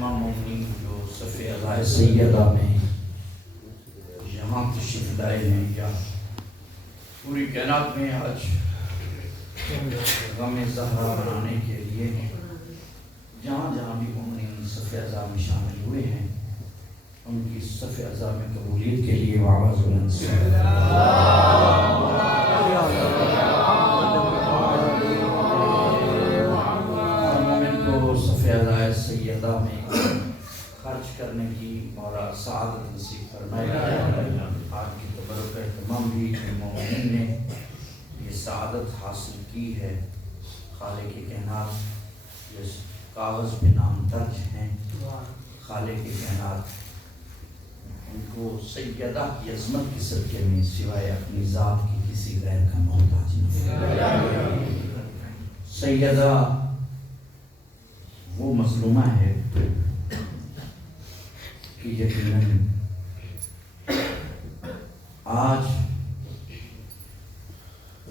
تمام مومنین جو صف عزائے سیدہ میں یہاں تشریف لائے ہیں یا پوری کائنات میں آج غم زہرا منانے کے لیے جہاں جہاں بھی مومنین صف عزا میں شامل ہوئے ہیں ان کی صف عزا میں قبولیت کے لیے آواز بلند سے مومن کو صف عزائے سیدہ میں خرچ کرنے کی مولا سعادت نصیب فرمائے. آج کی تبرک اہتمام بھی مومنین نے یہ سعادت حاصل کی ہے. خالق کائنات جس کاغذ پہ نام درج ہیں خالق کائنات ان کو سیدہ کی عظمت کی صدقے میں سوائے اپنی ذات کی کسی غیر کا محتاج نہیں. سیدہ وہ مظلومہ ہے کہ یقیناً آج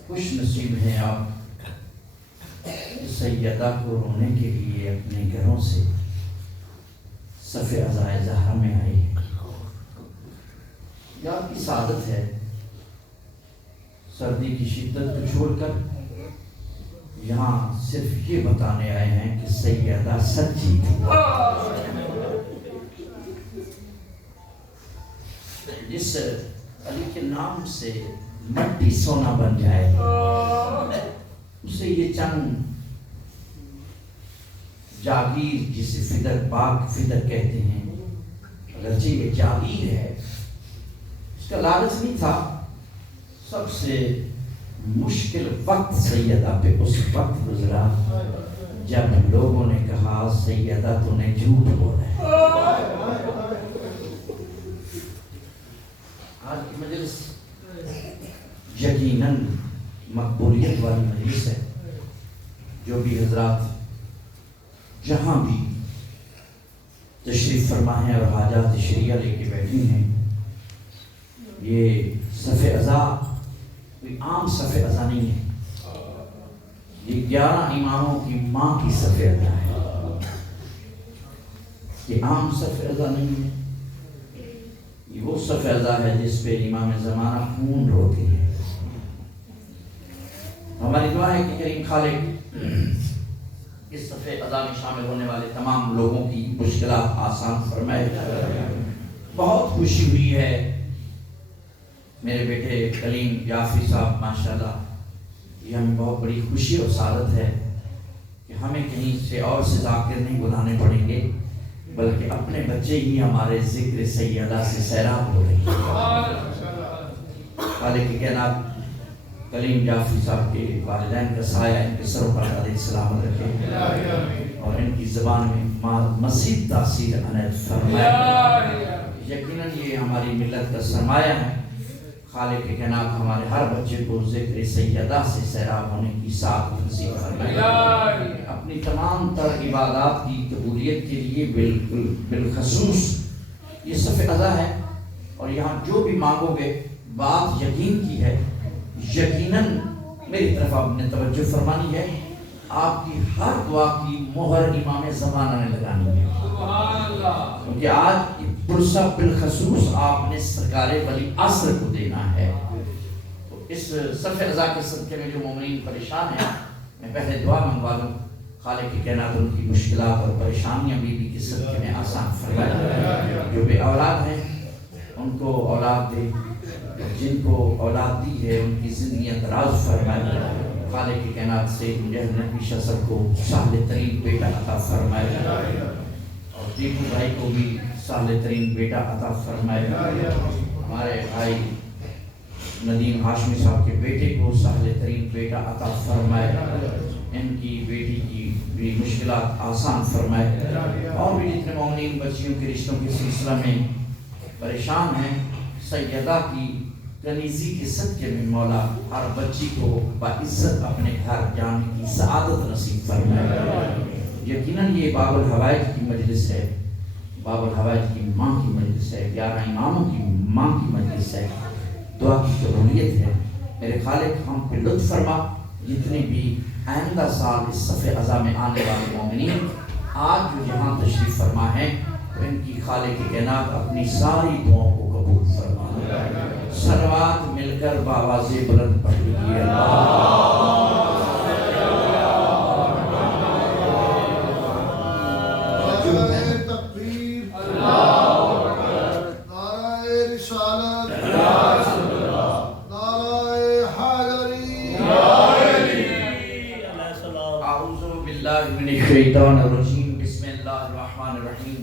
خوش نصیب ہیں آپ سیدہ کو رونے کے لیے اپنے گھروں سے صف عزائے زہرا میں آئی ہے. یہ آپ کی سعادت ہے. سردی کی شدت کو چھوڑ کر یہاں صرف یہ بتانے آئے ہیں کہ سیدہ سچی تھی. جس علی کے نام سے مٹی سونا بن جائے اسے یہ چند جاگیر جسے فدر پاک فدر کہتے ہیں اگرچہ یہ جاگیر ہے اس کا لالچ نہیں تھا. سب سے مشکل وقت سیدہ پہ اس وقت گزرا جب لوگوں نے کہا سیدہ تو نے جھوٹ بولا ہے. آج کی مجلس یقیناً مقبولیت والی مجلس ہے. جو بھی حضرات جہاں بھی تشریف فرما ہیں اور حاجات شریعہ لے کے بیٹھی ہیں یہ صف عزا کوئی عام صف عزا نہیں ہے. یہ 11 اماموں کی ماں کی صف عزا ہے. یہ عام صف عزا نہیں ہے. یہ وہ صف عزا ہے جس پہ امام زمانہ خون روتے ہیں. ہماری دعا ہے کہ کریم خالق اس صف عزا میں شامل ہونے والے تمام لوگوں کی مشکلات آسان فرمائے. بہت خوشی ہوئی ہے میرے بیٹے کلیم جعفری صاحب ماشاءاللہ. یہ ہمیں بہت بڑی خوشی اور سعادت ہے کہ ہمیں کہیں سے اور سے ذاکر نہیں بلانے پڑیں گے بلکہ اپنے بچے ہی ہمارے ذکر سیدہ سے سیراب ہو رہے ہیں. خالق کائنات کلیم جعفری صاحب کے والدین کا سایہ ان کے سروں پر علیہ السلام رکھے اور ان کی زبان میں مزید تاثیر عنایت فرمائے. یقیناً یہ ہماری ملت کا سرمایہ ہے. خالق کائنات ہمارے ہر بچے کو ذکر سیدہ سے سیراب ہونے کی سعادت نصیب فرمائے. اپنی تمام تر عبادات کی قبولیت کے لیے بالخصوص یہ صف عزا ہے اور یہاں جو بھی مانگو گے بات یقین کی ہے. یقیناً میری طرف آپ نے توجہ فرمانی ہے. آپ کی ہر دعا کی مہر امام زمانہ نے لگانی ہے کیونکہ آج کی پرسہ بالخصوص آپ نے سرکار ولی عصر کو دینا ہے. تو اس صف عزا کے صدقے میں جو مومنین پریشان ہیں میں پہلے دعا منگوا دوں خالق کائنات ان کی مشکلات اور پریشانیاں بیوی کے صدقے میں آسان فرمائے. جو بے اولاد ہیں ان کو اولاد دے. جن کو اولاد دی ہے ان کی زندگیاں دراز فرمائے. خالق کائنات سے مجاہد نبی شاہ صاحب کو سہل ترین بیٹا عطا فرمائے اور دیکھو بھائی کو بھی سہل ترین بیٹا عطا فرمائے. ہمارے بھائی ندیم ہاشمی صاحب کے بیٹے کو سہل ترین بیٹا عطا فرمائے. ان کی بیٹی کی بھی مشکلات آسان فرمائے. اور بھی جتنے مومنین بچیوں کے رشتوں کے سلسلہ میں پریشان ہیں سیدہ کی کنیزی کے صدقے میں مولا ہر بچی کو باعزت اپنے گھر جانے کی سعادت نصیب فرمائے. یقیناً یہ باب الحوائج کی مجلس ہے. باب الحوائج کی ماں کی مجلس ہے. 11 اماموں کی ماں کی مجلس ہے. دعا کی قبولیت ہے. میرے خالق ہم پہ لطف فرما. جتنے بھی آئندہ سال اس صف عزا میں آنے والے مومنین آج جو یہاں تشریف فرما ہے تو ان کی خالق کائنات اپنی ساری دعاؤں کو قبول فرمائے. صلوات مل کر بآواز بلند پڑھ لیجیے. الشیطان الرجیم. بسم اللہ الرحمن الرحیم.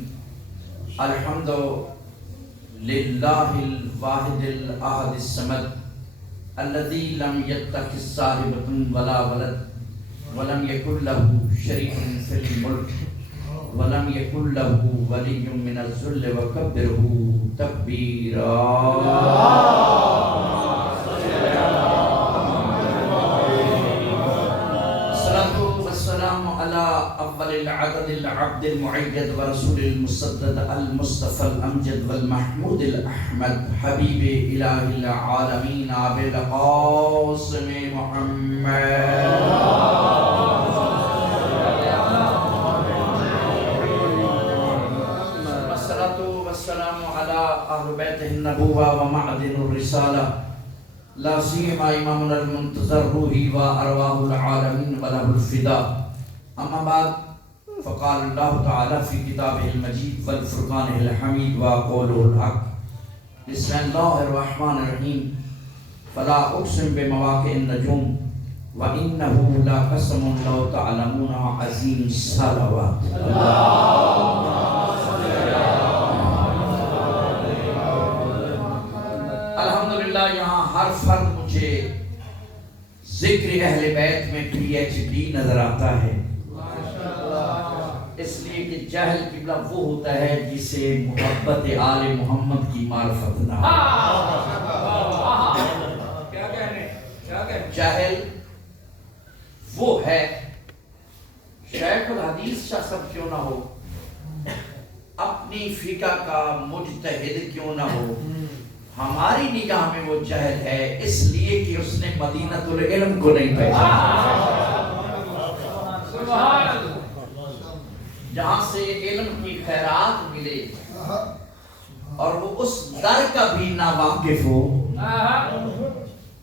الحمد للہ الواحد الاحد الصمد الذی لم یتخذ صاحبۃ ولا ولد ولم یکن له شریک فی الملک ولم یکن له ولی من الذل وکبرہ تکبیرا. اول العدد العبد المعید ورسول المسدد المصطفى الامجد والمحمود الاحمد حبیب الہ العالمین ابی القاسم محمد. والصلاة والسلام على اہل بیتہ النبوہ ومعدن الرسالہ لا سیما امامنا المنتظر روحی وارواح العالمین وله الفداء. اما بعد فقال اللہ تعالی فی کتابہ المجید والفرقان الحمید وقولہ الحق. بسم اللہ الرحمن الرحیم. فلا اقسم بمواقع النجوم وانہ لقسم لو تعلمون عظیم. صلوات. الحمدللہ یہاں ہر فرد مجھے ذکر اہل بیت میں پی ایچ ڈی نظر آتا ہے، اس لیے کہ جہل قبلہ وہ ہوتا ہے جسے محبت آل محمد کی معرفت نہ ہو. جہل وہ ہے شیخ الحدیث شخص کیوں نہ ہو، اپنی فقہ کا مجتہد کیوں نہ ہو، ہماری نگاہ میں وہ جہل ہے اس لیے کہ اس نے مدینۃ العلم کو نہیں پہچانا جہاں سے علم کی خیرات ملے اور وہ اس در کا بھی نہ واقف ہو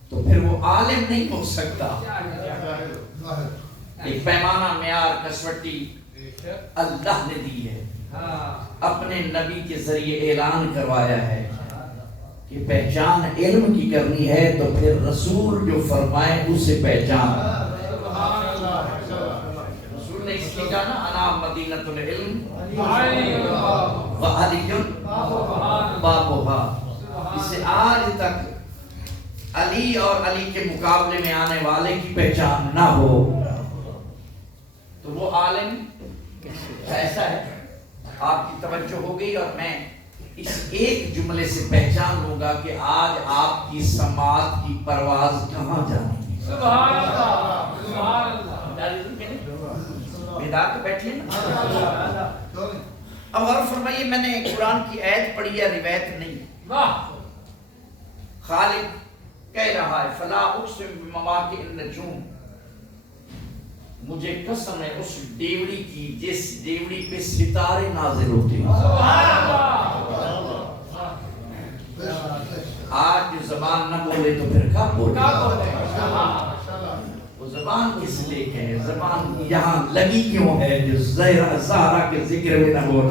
تو پھر وہ عالم نہیں ہو سکتا. ایک پیمانہ معیار کسوٹی اللہ نے دی ہے، اپنے نبی کے ذریعے اعلان کروایا ہے کہ پہچان علم کی کرنی ہے تو پھر رسول جو فرمائے اسے پہچان. رسول نے اس لیے کہا نا انا مدینۃ العلم وعلی بابھا. اسے آج تک علی اور علی کے مقابلے میں آنے والے کی پہچان نہ ہو تو وہ عالم ایسا ہے. آپ کی توجہ ہو گئی اور میں اس ایک جملے سے پہچان لوں گا کہ آج آپ کی سماعت کی پرواز کہاں جانی ہے. سبحان اللہ سبحان اللہ. بیدار تو بیٹھے نا. اب غور فرمائیے، میں نے قرآن کی آیت پڑھی ہے، روایت نہیں. خالق کہہ رہا ہے فلا اقسم بمواقع النجوم، مجھے قسم ہے اس ڈیوڑی کی جس ڈیوڑی پہ ستارے نازل ہوتے ہیں. آج جو زبان نہ بولے تو پھر کب بولے؟ وہ زبان کس لیے ہے؟ زبان یہاں لگی کیوں ہے جو زہرا کے ذکر میں نہ بولے؟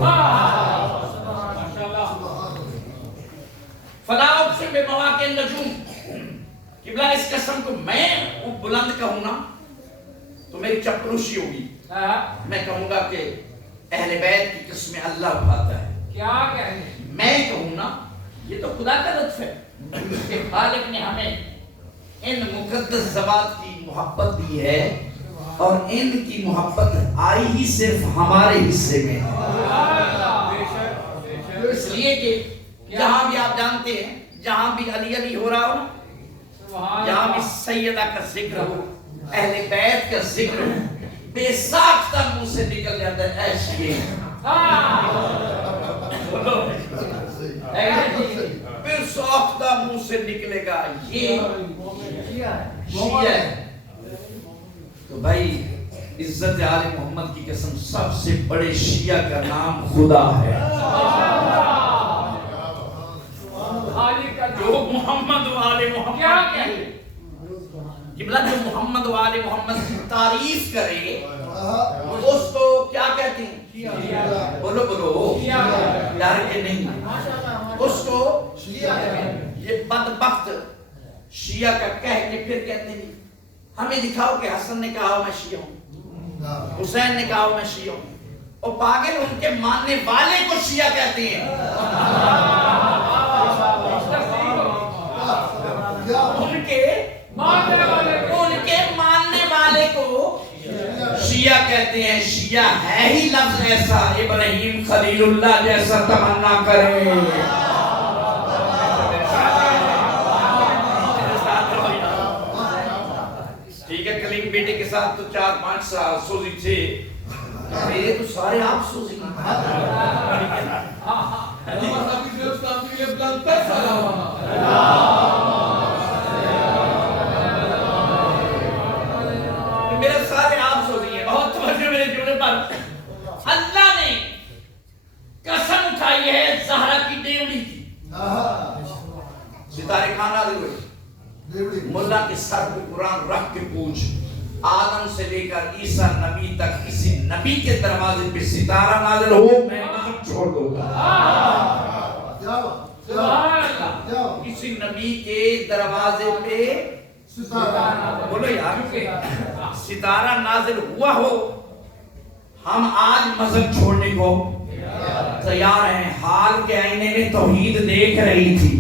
فلا اقسم بمواقع النجوم، قبلہ اس قسم کو میں بلند کہوں نا تو میری چپروشی ہوگی. میں کہوں گا کہ اہل بیت کی قسمیں اللہ اٹھاتا ہے. کیا کہنے میں کہوں نا یہ تو خدا کا لطف ہے کہ خالق نے ہمیں ان مقدس ذوات کی محبت دی ہے اور ان کی محبت آئی ہی صرف ہمارے حصے میں. اس لیے کہ جہاں بھی آپ جانتے ہیں جہاں بھی علی علی ہو رہا ہو نا، جہاں بھی سیدہ کا ذکر ہو، اہل بیت کا ذکر ہو، بے ساختہ منہ سے نکل جاتا ہے اے شیعہ. پھر ساختہ منہ سے نکلے گا یہ شیعہ ہے. تو بھائی عزت آل محمد کی قسم سب سے بڑے شیعہ کا نام خدا ہے. محمد و آل محمد کیا کہے قبلہ جو محمد و آل محمد کی تعریف کرے اس کو کیا کہتے ہیں؟ بولو بولو ڈر کے نہیں، اس کو یہ بدبخت شیعہ کا کہہ کے پھر کہتے ہیں ہمیں دکھاؤ کہ حسن نے کہا میں شیعہ ہوں، حسین نے کہا میں شیعہ ہوں، اور پاگل ان کے ماننے والے کو شیعہ کہتے ہیں، ان کے ماننے والے کو شیعہ کہتے ہیں۔ شیعہ ہے ہی لفظ ایسا ابراہیم خلیل اللہ جیسا تمنا کرے، ٹھیک ہے۔ کلیم بیٹے کے ساتھ تو 4-5 سال سوزی تھے، میرے تو سارے آپ سوزی میرے سارے آپ سوزی ہیں۔ بہت توجہ میرے جملے پر۔ اللہ نے قسم اٹھائی ہے زہرا کی ڈیوڑی کی، ستارے خان نازل ہوئے، ملا کے سر پہ قرآن رکھ کے پوچھ، آدم سے لے کر عیسیٰ نبی تک کسی نبی کے دروازے پہ ستارہ نازل ہو میں مذہب چھوڑ دوں گا۔ کسی نبی کے دروازے پہ بولو یار ستارہ نازل ہوا ہو، ہم آج مذہب چھوڑنے کو تیار ہیں۔ حال کے آئینے میں توحید دیکھ رہی تھی،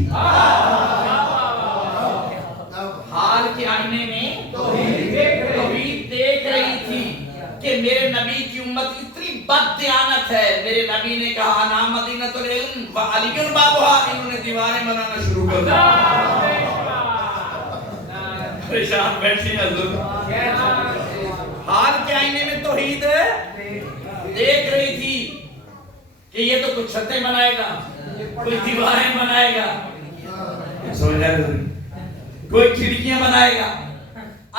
حال کے آئینے میں توحید دیکھ رہی تھی کہ میرے نبی کی امت اتنی بد دیانت ہے۔ میرے نبی نے کہا انا مدینۃ العلم وعلی بابها، انہوں نے دیواریں بنانا شروع کر دیا۔ پریشان بیٹھی حضور، حال کے آئینے میں توحید دیکھ رہی تھی کہ یہ تو کچھ چھتیں بنائے گا، کوئی دیواریں بنائے گا، سمجھ رہے ہیں، کوئی کھڑکیاں بنائے گا۔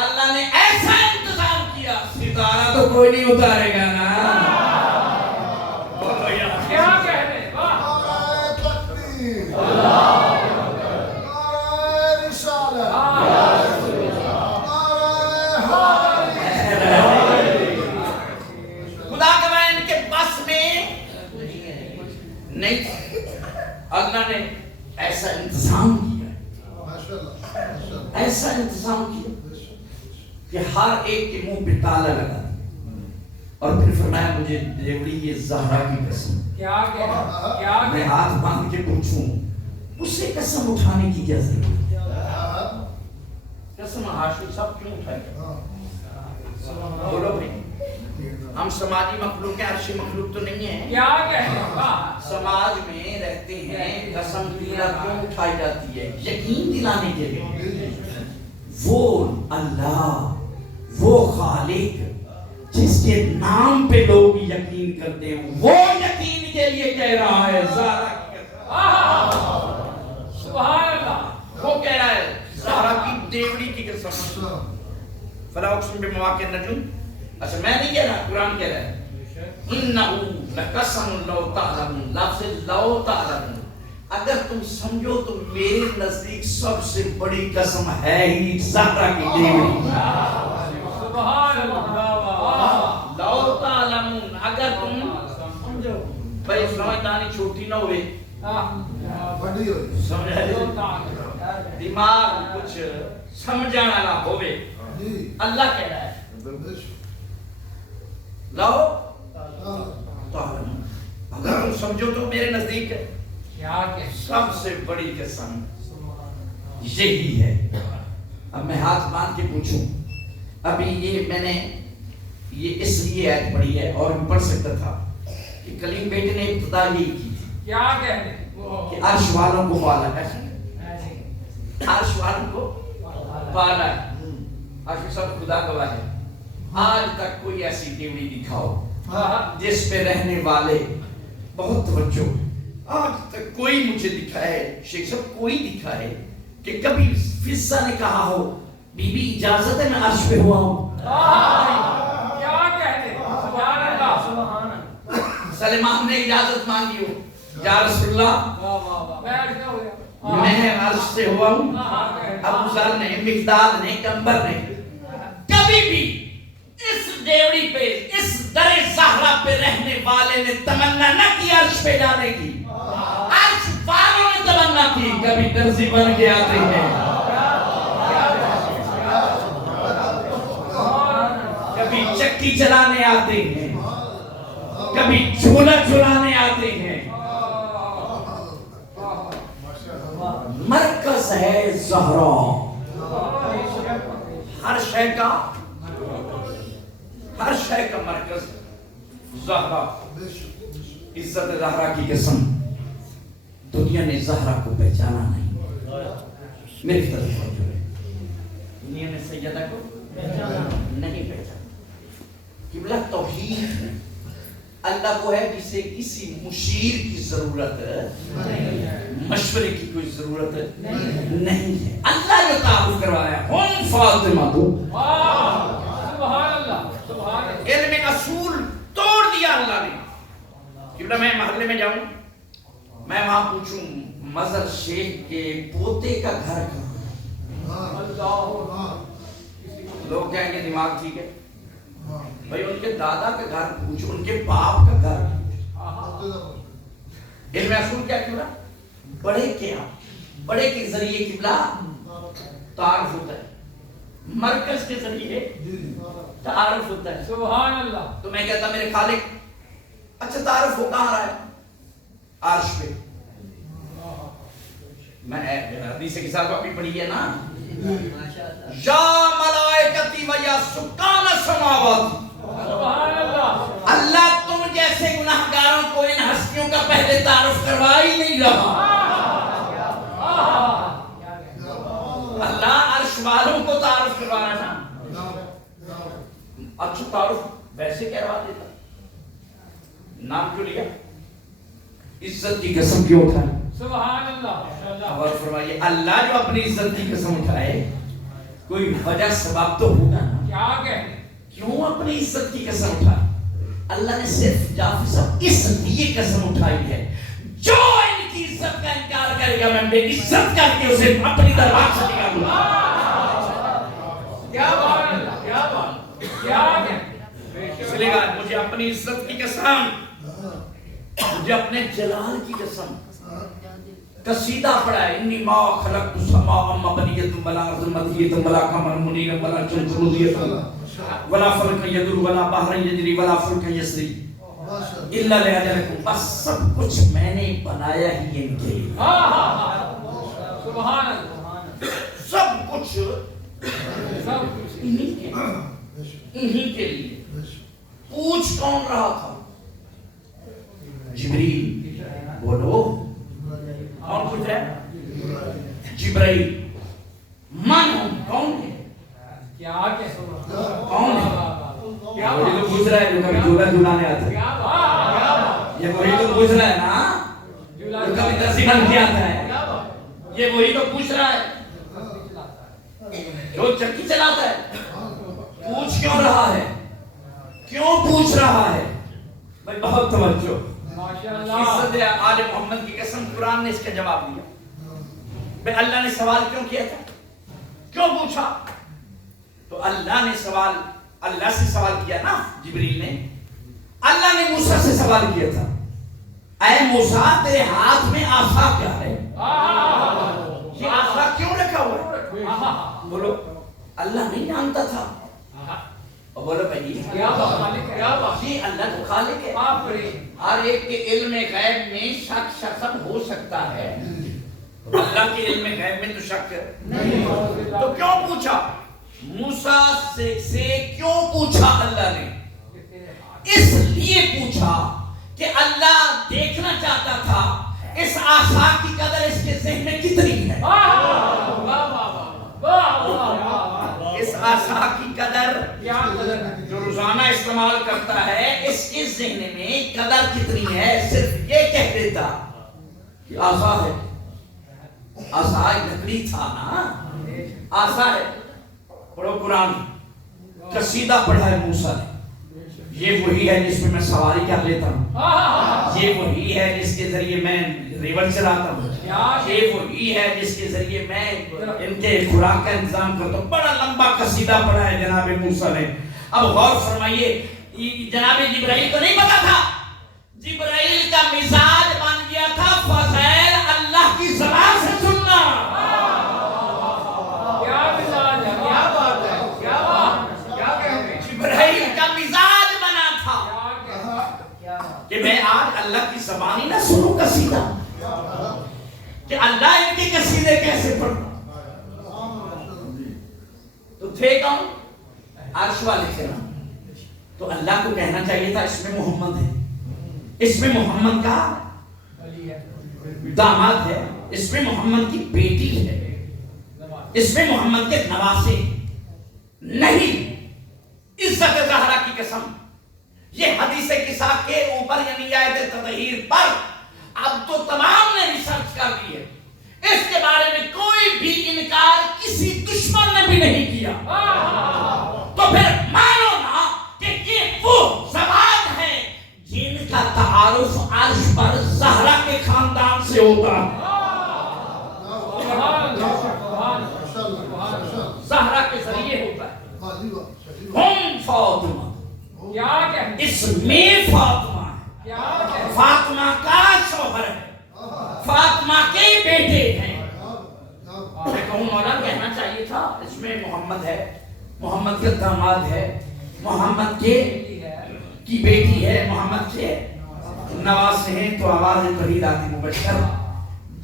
اللہ نے ایسا انتظام کیا ستارہ تو کوئی نہیں اتارے گا نا۔ کیا کہنے خدا کا ان کے بس میں نہیں، اللہ نے ایسا انتظام کیا، ایسا انتظام کیا کہ ہر ایک کے منہ پہ تالا لگا، اور پھر فرمایا مجھے دیوڑی یہ زہرا کی قسم، میں ہاتھ باندھ کے پوچھوں اس سے قسم اٹھانے کی کیا ضرورت ہے؟ قسم حاشی سب کیوں اٹھائے؟ بولو بھائی، ہم سماجی مخلوق ہیں، عرشی مخلوق تو نہیں ہیں۔ کیا کہنے سماج میں رہتے ہیں، قسم کیوں اٹھائی جاتی ہے؟ یقین دلانے کے لیے۔ وہ اللہ، وہ خالق جس کے نام پہ لوگ یقین کرتے ہیں، وہ یقین کے لیے کہہ رہا ہے زہرا کی قسم، سبحان اللہ، وہ کہہ رہا ہے زہرا کی دیوڑی کی قسم۔ فلا اقسم بمواقع النجوم، اچھا میں نہیں کہہ رہا، قرآن کہہ رہا ہے انہو لقسم لو تعلمون، لفظ لو تعلمون، اگر تم سمجھو تو میرے نزدیک سب سے بڑی قسم ہے ہی زہرا کی دیوڑی۔ سبحان اللہ، لو تعلمون، اگر تم سمجھو، بھائی سمجھدانی چھوٹی نہ ہوئے، سمجھا جی، دماغ کچھ سمجھانا نہ ہوئے، اللہ کہہ رہا ہے لو تعلمون، اگر تم سمجھو تو میرے نزدیک سب سے بڑی قسم یہی ہے۔ اب میں ہاتھ باندھ کے پوچھوں، ابھی یہ میں نے یہ اس لیے آیت پڑھی ہے اور بھی پڑھ سکتا تھا کہ کلیم بیٹے نے ابتدا یہی کی تھی کیا کہنے کہ عرش والوں کو پالا ہے، عرش والوں کو پالا ہے، عرش سب خدا گواہ ہے۔ آج تک کوئی ایسی دیوڑی دکھاؤ جس پہ رہنے والے، بہت توجہ، آج تک کوئی مجھے دکھائے، شیخ صاحب کوئی دکھائے کہ کبھی فضہ نے کہا ہو بی بی اجازت ہے میں عرش پہ ہوا ہوں؟ کیا کہنے سبحان اللہ، سلیمان نے اجازت مانگی ہو یا رسول اللہ، میں عرش سے ہوا ہوں. ابو ذر نے، مقداد نے، کمبر نے کبھی بھی اس ڈیوڑی پہ، اس در زہرا پہ رہنے والے نے تمنا نہ کی عرش پہ جانے کی. عرش والوں نے تمنا کی. کبھی درزی بن کے آتے ہیں، کبھی چکی چلانے آتے ہیں، کبھی جھولا جھلانے آتے ہیں. مرکز ہے زہرا. ہر شے کا مرکز زہرا. عزت زہرا کی قسم، دنیا نے زہرا کو پہچانا نہیں. میری طرف توجہ ہے، دنیا نے سیدہ کو نہیں پہچانا. قبلہ توحید ہے. اللہ کو ہے جسے کسی مشیر کی ضرورت ہے، مشورے کی کوئی ضرورت نہیں ہے. اللہ جو تعارف کروایا ہم فاطمہ تو سبحان اللہ، سبحان اللہ. علم اصول توڑ دیا اللہ نے. قبلہ میں محلے میں جاؤں، میں وہاں پوچھوں مظہر شیخ کے پوتے کا گھر کہاں ہے، لوگ کہیں گے دماغ ٹھیک ہے. بھائی ان کے دادا کا گھر پوچھو، ان کے باپ کا گھر پوچھو. علم اصول کیا قبلہ؟ بڑے کے ذریعے قبلہ تعارف ہوتا ہے، مرکز کے ذریعے تعارف ہوتا ہے. سبحان اللہ. تو میں کہتا میرے خالق، اچھا تعارف ہو کہاں رہا ہے؟ عرش پہ. میں حدیث کے ساتھ اپنی پڑھی ہے نا، یا ملائکتی و یا سکان السماوات. سبحان اللہ. اللہ تم جیسے گناہگاروں کو ان ہستیوں کا پہلے تعارف کروا ہی نہیں رہا. اللہ عرش والوں کو تعارف کروا رہا نا. اچھا تعارف ویسے کروا دیتا، نام کیوں لیا؟ عزت کی قسم کیوں اٹھائی؟ سبحان اللہ. اور فرمائیے اللہ جو اپنی عزت کی قسم اٹھائے کوئی وجہ سبب تو ہوگا نا. کیا کہنے، کیوں اپنی عزت کی قسم اٹھائی؟ اللہ نے صرف جعفر صاحب اس لیے قسم اٹھائی ہے جو ان کی عزت کا انکار کرے گا میں بے عزت کر کے اسے اپنی دربار سے نکالوں گا. کیا بات ہے، کیا بات، کیا کہنے. اس لیے کہا مجھے اپنی عزت کی قسم، مجھے اپنے جلال کی قسم. قصیدہ پڑھا ہے، انی ما خلقت السماء مبنیۃ ولا ارض مدیۃ ولا قمر منیر ولا شمس مضیۃ ولا فلک یدور ولا بحر یجری ولا فلک یسری الا لاجلکم. بس سب کچھ میں نے بنایا ہی ان کے لیے. سبحان اللہ. سب کچھ سب کچھ انہی کے لیے. پوچھ کون رہا تھا؟ جبریل. بولو کون پوچھ رہا ہے؟ جبرائیل. من ہوں کون ہے؟ کیا کہنے، کون ہے؟ کیا وہی بات، تو پوچھ رہا ہے جو کبھی جھولا جھولانے آتا ہے. کیا بات، کیا بات. یہ وہی تو پوچھ رہا ہے نا جو کبھی درسی بن کے آتا ہے. یہ وہی تو پوچھ رہا ہے جو چکی چلاتا ہے. پوچھ کیوں رہا ہے؟ کیوں پوچھ رہا ہے؟ بھائی بہت توجہ. ماشاءاللہ. عزت آل محمد کی قسم قرآن نے اس کا جواب دیا. بھئی اللہ نے سوال کیوں کیا تھا؟ کیوں پوچھا؟ تو اللہ نے سوال، اللہ سے سوال کیا نا جبریل نے. اللہ نے موسیٰ سے سوال کیا تھا، اے موسیٰ تیرے ہاتھ میں عصا کیا ہے؟ یہ عصا کیوں رکھا ہوا ہے؟ بولو اللہ نہیں جانتا تھا. اور بولو بھائی کیا بات، کیا بات. یہ اللہ تو خالق ہے. آفرین. ہر ایک کے علم غیب میں شک شک ہو سکتا ہے، اللہ کے علم غیب میں تو شک نہیں. تو کیوں پوچھا موسیٰ سے کیوں پوچھا اللہ نے؟ اس لیے پوچھا کہ اللہ دیکھنا چاہتا تھا اس عصا کی قدر اس کے ذہن میں کتنی ہے. اس عصا کی قدر جو روزانہ استعمال کرتا ہے اس کے ذہن میں قدر کتنی ہے. صرف یہ کہہ دیتا کہ عصا ہے. عصا لکڑی تھا نا، عصا ہے. پڑھو قرآن، قصیدہ پڑھا ہے موسیٰ نے. یہ وہی ہے جس میں میں سواری کر لیتا ہوں، یہ وہی ہے جس کے ذریعے میں ریور چلاتا ہوں، یہ وہی ہے جس کے ذریعے میں ان کے خوراک کا انتظام کرتا ہوں. بڑا لمبا قصیدہ پڑھا ہے جناب موسیٰ نے. اب غور فرمائیے، جناب جبرائیل کو نہیں پتا تھا، جبرائیل کا مزاج بن گیا تھا فضائل اللہ کی زبان سے سننا. کیا مزاج ہے، کیا بات ہے، کیا بات، کیا کہہ رہے ہیں. جبرائیل کا مزاج بنا تھا کہ میں آج اللہ کی زبان ہی نہ سنوں قصیدہ، کہ اللہ ان کے قصیدے کیسے پڑھتا. تو تھے کون؟ عرش والے تھے نا. تو اللہ کو کہنا چاہیے تھا اس میں محمد ہے، اس میں محمد کا داماد ہے، اس میں محمد کی بیٹی ہے، اس میں محمد کے نواسے. نہیں، عزت زہرا کی قسم، یہ حدیث قصہ کے اوپر یعنی آیت تطہیر پر اب تو تمام نے ریسرچ کر لی ہے. اس کے بارے میں کوئی بھی انکار کسی دشمن نے بھی نہیں کیا. تو پھر مانو نا کہ یہ وہ زبان ہے جن کا تعارف عرش پر زہرا کے خاندان سے ہوتا ہے. زہرا کے ذریعے ہوتا ہے. ہم فاطمہ، اس میں فاطمہ ہے، فاطمہ کا شوہر ہے، فاطمہ کے بیٹے ہیں. میں کہوں مولا کہنا چاہیے تھا اس میں محمد ہے، محمد کے داماد ہے، محمد کے کی بیٹی ہے، محمد کے نواسے ہیں. تو آواز توحید آتی مبشر،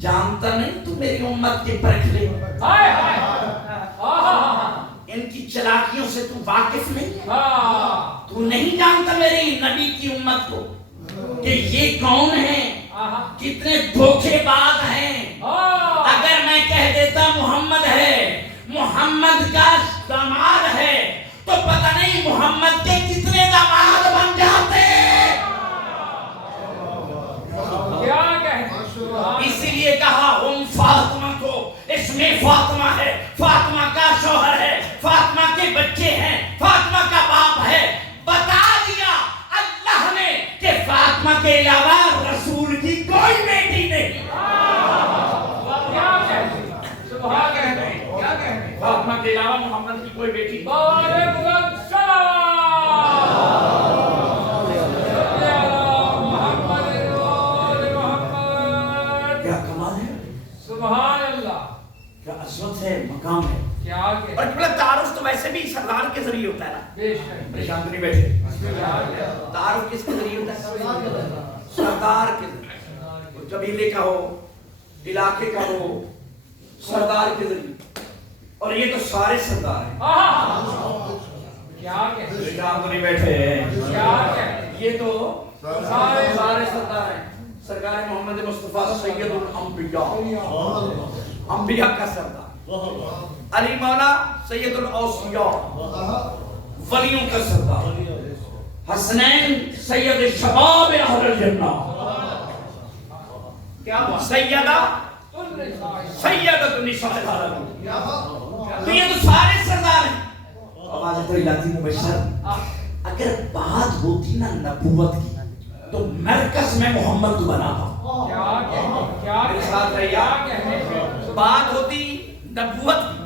جانتا نہیں تو میری امت کے پرکھ لے. ان کی چلاکیوں سے تو واقف نہیں ہے، تو نہیں جانتا میری نبی کی امت کو کہ یہ کون ہیں، کتنے دھوکے باز ہیں. اگر میں کہہ دیتا محمد ہے، محمد کا داماد ہے، تو پتہ نہیں محمد کے کتنے داماد بن جاتے. اسی لیے کہا ہم فاطمہ کو، اس میں فاطمہ ہے، فاطمہ کا شوہر ہے، فاطمہ کے بچے ہیں، فاطمہ کا باپ ہے. بتا دیا اللہ نے کہ فاطمہ کے علاوہ رسول کی کوئی بیٹی نہیں. فاطمہ کے علاوہ محمد کی کوئی بیٹی. کیا کمال ہے، سبحان اللہ، کیا عظمت ہے، مقام ہے. اور بڑا تعارف تو ویسے بھی سردار کے ذریعے ہوتا ہے نا. پریشان تو نہیں بیٹھے. تعارف کس کے ذریعے ہوتا ہے؟ سردار کے ذریعے. قبیلے کا ہو، علاقے کا ہو، سردار کے ذریعے. اور یہ تو سارے سردار ہیں. پریشان تو نہیں بیٹھے. یہ تو سارے سردار ہیں. سرکار محمد مصطفیٰ سید الانبیاء، انبیاء کا سردار. علی مولا سید الاوصیاء، ولیوں کا سردار. حسنین سید شباب اہل الجنہ، سیدہ سیدۃ النساء العالمین. تو یہ تو سارے سردار ہیں. آواز تو الہی مبشر. اگر بات ہوتی نا نبوت کی تو مرکز میں محمد کو بناتا. میرے ساتھ رہیے. بات ہوتی نبوت کی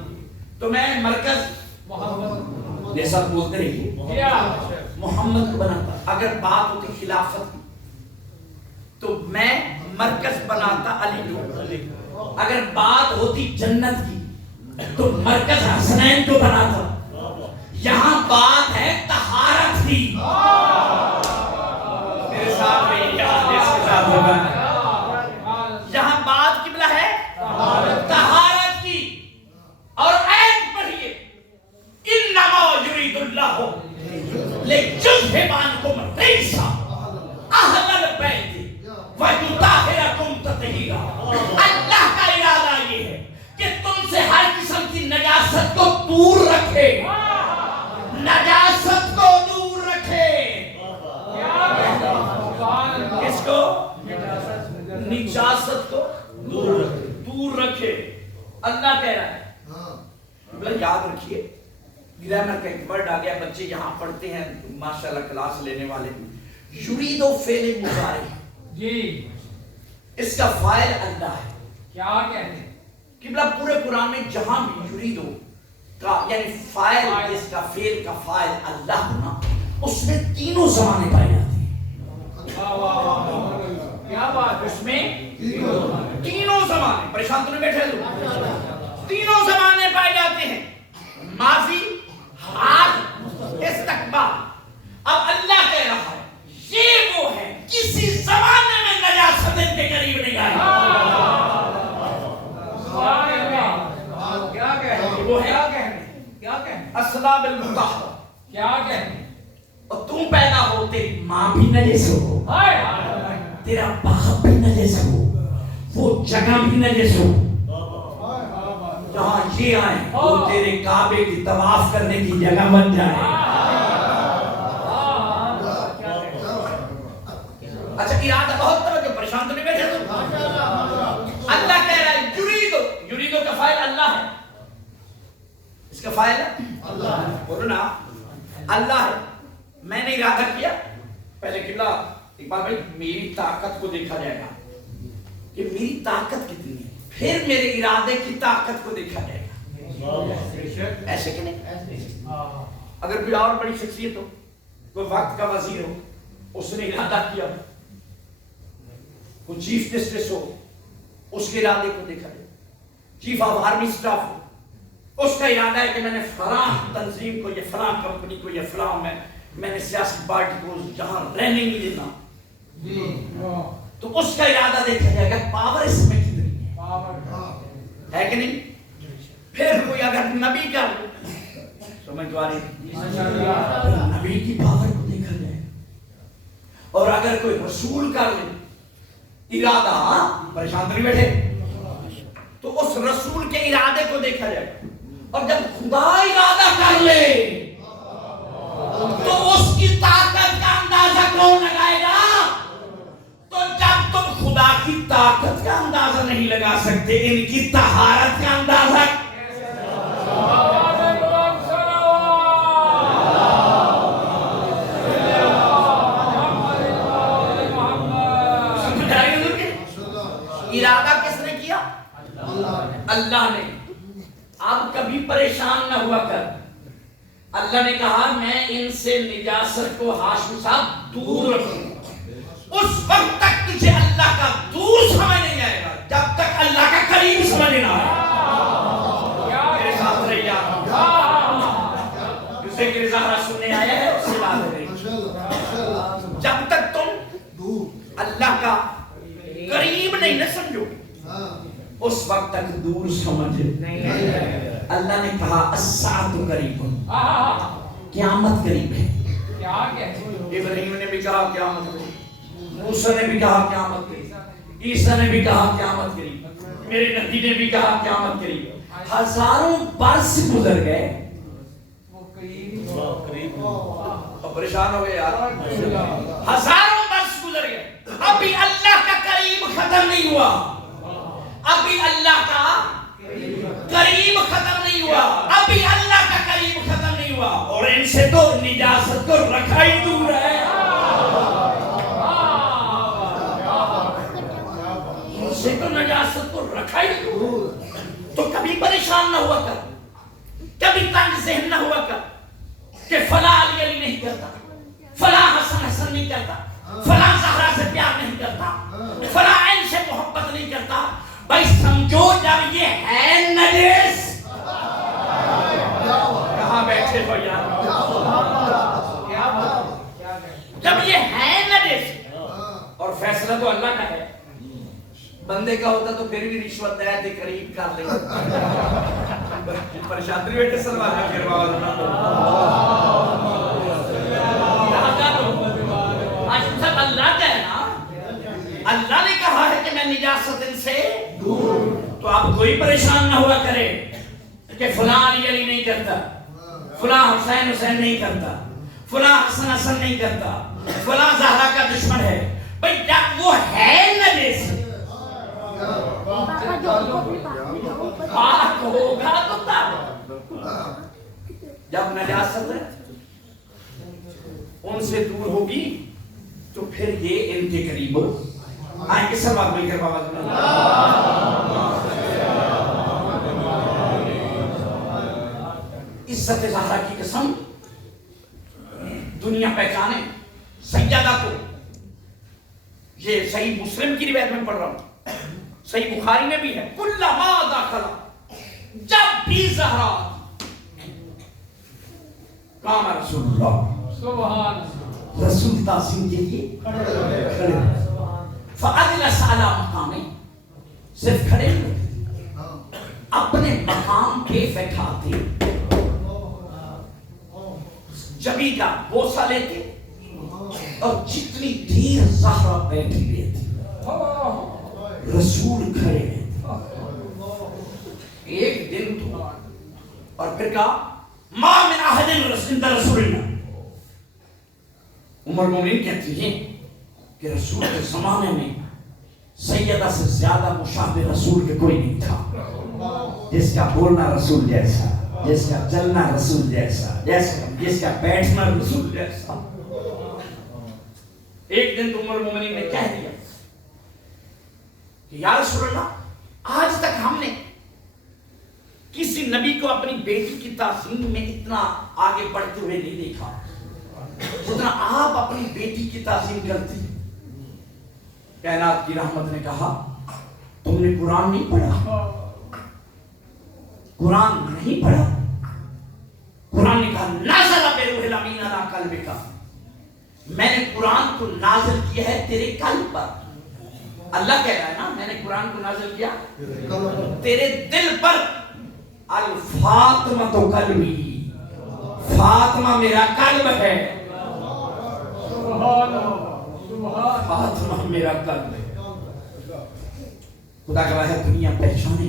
تو میں مرکز محمد جیسا بولتے رہیے محمد کو بناتا. اگر بات ہوتی خلافت کی تو میں مرکز بناتا علی کو. اگر بات ہوتی جنت کی تو مرکز حسنین کو بناتا. یہاں بات ہے طہارت کی. میرے ساتھ ہوگا. یہاں بات قبلہ ہے طہارت کی. اور آیت پڑھیے، انما یرید اللہ لیذہبعنکم الرجس اہل البیت ویطہرکم تطہیرا. اللہ کا ارادہ یہ ہے کہ تم سے ہر قسم کی نجاست کو دور رکھے، نجاست کو دور رکھے. کس کو؟ نجاست کو دور رکھے. اللہ کہہ رہا ہے. یاد رکھیے گرامر کا ایک ورڈ آ گیا، بچے یہاں پڑھتے ہیں ماشاءاللہ کلاس لینے والے، یریدو فعل مضارع جی اس کا فاعل اللہ ہے. کیا کہتے ہیں؟ قبلہ پورے قرآن میں جہاں بھی یریدو کا یعنی فاعل اس کا فعل کا فاعل اللہ ہونا، اس میں تینوں زمانے پائے جاتے ہیں. واہ واہ واہ کیا بات، اس میں تینوں زمانے، پریشان تو نہیں بیٹھے لوگ، تینوں زمانے پائے جاتے ہیں، ماضی، حال، استقبال. اب اللہ کہہ رہا ہے یہ وہ ہے کسی زمانے میں نجاست ان کے قریب نہیں آئے. کیا کہتے ہیں؟ وہ ہے کیا کہتے ہیں؟ کیا کہتے ہیں؟ اسلاب المطہر. کیا کہتے ہیں؟ اور تم پیدا ہو تیری ماں بھی نجس ہو، ہائے ہائے تیرا باپ بھی نجس ہو، وہ جگہ بھی نجس ہو جہاں یہ آئے وہ تیرے کعبے کی طواف کرنے کی جگہ بن جائے. اچھا ارادہ بہت توجہ، پریشان تو نہیں بیٹھے تم. اللہ کہہ رہا ہے یریدو، یریدو کا فاعل اللہ ہے، اس کا فاعل اللہ ہے. بولو نا اللہ ہے. میں نے ارادہ کیا، پہلے قبلہ اقبال بھائی میری طاقت کو دیکھا جائے گا کہ میری طاقت کتنی ہے، پھر میرے ارادے کی طاقت کو دیکھا جائے گا. ایسے کہ نہیں؟ اگر کوئی اور بڑی شخصیت ہو، کوئی وقت کا وزیر ہو، اس نے ارادہ کیا، کوئی چیف جسٹس ہو، اس کے ارادے کو دیکھا جائے. چیف آف آرمی اسٹاف ہو، اس کا ارادہ ہے کہ میں نے فلاں تنظیم کو، یہ فلاں کمپنی کو، یہ فلاں میں نے سیاسی پارٹی کو جہاں رہنے نہیں دینا، تو اس کا ارادہ دیکھا جائے گا پاور اس میں کتنی ہے کہ نہیں. پھر کوئی اگر نبی کا سمجھ تو آ رہی، نبی کی پاور کو دیکھا جائے گا. اور اگر کوئی رسول کر لے ارادہ، پریشان تو نہیں بیٹھے، تو اس رسول کے ارادے کو دیکھا جائے گا. اور جب خدا ارادہ کر لے تو اس کی طاقت کا اندازہ کون لگائے گا؟ تو جب تم خدا کی طاقت کا اندازہ نہیں لگا سکتے، ان کی طہارت کا اندازہ ارادہ کس نے کیا؟ اللہ نے. اب کبھی پریشان نہ ہوا کر. اللہ نے کہا میں ان سے نجاست کو ہاشم صاحب دور رکھوں. اس وقت تک تجھے اللہ کا دور سمجھ نہیں آئے گا جب تک اللہ کا قریب سمجھ نہ آئے. میرے ساتھ رہیے آپ، جسے کہ رضا سننے آیا ہے اس سے بات ہو گئی. جب تک تم اللہ کا قریب نہیں نہ سمجھو اس وقت تک دور سمجھ نہیں. اللہ نے کہا الساعۃ قریب، قیامت قریب ہے. ابراہیم نے بھی کہا قیامت قریب، موسیٰ نے بھی کہا قیامت قریب، عیسیٰ نے بھی کہا قیامت قریب، میرے نبی نے بھی کہا قیامت قریب. ہزاروں برس گزر گئے، پریشان ہو گئے یار. ہزاروں برس گزر گئے، ابھی اللہ کا قریب ختم نہیں ہوا، ابھی اللہ کا قریب ختم نہیں ہوا، ابھی اللہ کا قریب ختم نہیں ہوا. اور ان سے تو نجاست کو رکھا ہی دور ہے، ان سے تو نجاست کو رکھا ہی دور. تو کبھی پریشان نہ ہوا کر، کبھی تنگ ذہن نہ ہوا کر کہ فلاں علی علی نہیں کرتا، فلاں حسن حسن نہیں کرتا، فلاں زہرا سے پیار نہیں کرتا، فلاں عین سے محبت نہیں کرتا. بھائی سمجھو جب یہ ہے نجس، کہاں بیٹھے ہو یار، جب یہ ہے نجس اور فیصلہ تو اللہ کا ہے، بندے کا ہوتا تو پھر بھی رشوت دے دے قریب کر لے. پریشان نہیں بیٹھے سلمان کا کروا اللہ کا ہے نا. اللہ نے کہا ہے کہ میں نجاست ان سے دور. تو آپ کوئی پریشان نہ ہوا کرے کہ فلاں علی علی نہیں کرتا، فلاں حسین حسین نہیں کرتا، فلاں حسن حسن نہیں کرتا، فلاں زہرا کا دشمن ہے. بھئی جب وہ ہے نجس پاک ہوگا تو تب جب نجاست ان سے دور ہوگی تو پھر یہ ان کے قریب آئیں گے. سب آدمی کے بابا عزت زہرا کی قسم دنیا پہچانے سیدہ کو. یہ صحیح مسلم کی روایت میں پڑھ رہا ہوں, صحیح بخاری میں بھی ہے. کلما داخلہ, جب بھی زہرا قام رسول اللہ, سبحان رسول تعظیم کے لیے کھڑے. فاجلس علی مقامہ, صرف کھڑے ہوئے, اپنے مقام پہ بیٹھا تھے. جبی کا بوسہ لیتے اور جتنی دیر زہرا بیٹھی رہتی رسول کھڑے رہتے. ایک دن تو اور پھر کہا ما من احد عند رسول اللہ. عمر مومنین کہتی ہیں کہ رسول کے زمانے میں سیدہ سے زیادہ مشابہ رسول کے کوئی نہیں تھا. جس کا بولنا رسول جیسا, جس کا چلنا رسول جیسا, جس کا بیٹھنا رسول جیسا. ایک دن تو عمر مومنین نے کہہ دیا کہ یا رسول اللہ, آج تک ہم نے کسی نبی کو اپنی بیٹی کی تعظیم میں اتنا آگے بڑھتے ہوئے نہیں دیکھا جتنا آپ اپنی بیٹی کی تعظیم کرتی. کائنات کی رحمت نے کہا تم نے قرآن نہیں پڑھا, قرآن نہیں پڑھا. قرآن نے کہا نازل بروح الامین علی قلبک, میں نے قرآن کو نازل کیا ہے تیرے قلب پر. اللہ کہہ رہا ہے نا میں نے قرآن کو نازل کیا تیرے دل پر. الفاطمہ تو قلبی, فاطمہ میرا قلب ہے. فاطمہ میرا قلب ہے. خدا کا ہے دنیا پہچانے.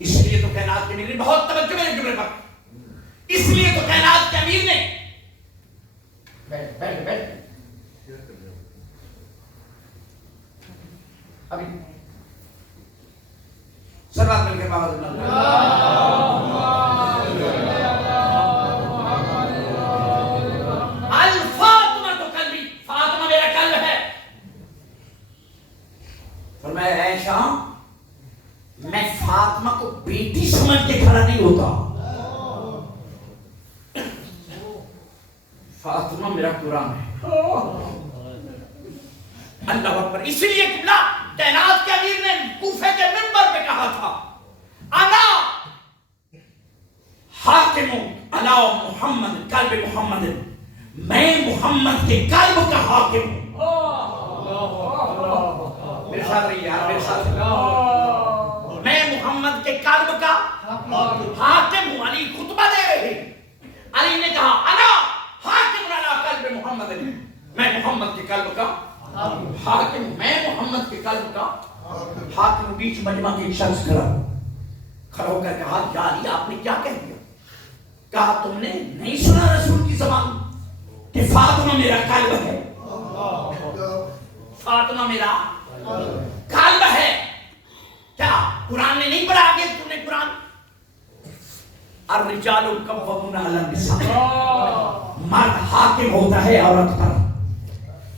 اس لیے تو کائنات کے امیر نے بہت توجہ میرے جملے پر, اس لیے تو کائنات کے امیر نے بیٹھ بیٹھ بیٹھ ابھی سرات مل کے بابا الفاطمہ تو قلبی, فاطمہ میرا قلب ہے. فرمایا عائشہ میں فاطمہ کو بیٹی سمجھ کے کھڑا نہیں ہوتا, فاطمہ میرا قرآن ہے. اللہ اکبر. اسی لیے قبلہ کائنات کے امیر نے کوفے کے منبر پہ کہا تھا انا حاکم علی محمد قلب محمد, میں محمد کے قلب کا حاکم ہوں. میرے ساتھ رہیے یار, میرے ساتھ. میں محمد کے قلب کا حاکم ہوں. علی خطبہ دے رہے, علی نے کہا انا حاکم علی قلب محمد, میں محمد کے قلب کا حاکم, میں محمد کے قلب کا حاکم. بیچ مجمع کے ایک شخص کھڑا ہو کر کہا یا علی آپ نے کیا کہہ دیا؟ کہا تم نے نہیں سنا رسول کی زبان کہ فاطمہ میرا قلب ہے, فاطمہ میرا قلب ہے. کیا قرآن نے نہیں پڑھا آگے تم نے قرآن الرجال قوامون علی النساء, مرد حاکم ہوتا ہے عورت پر.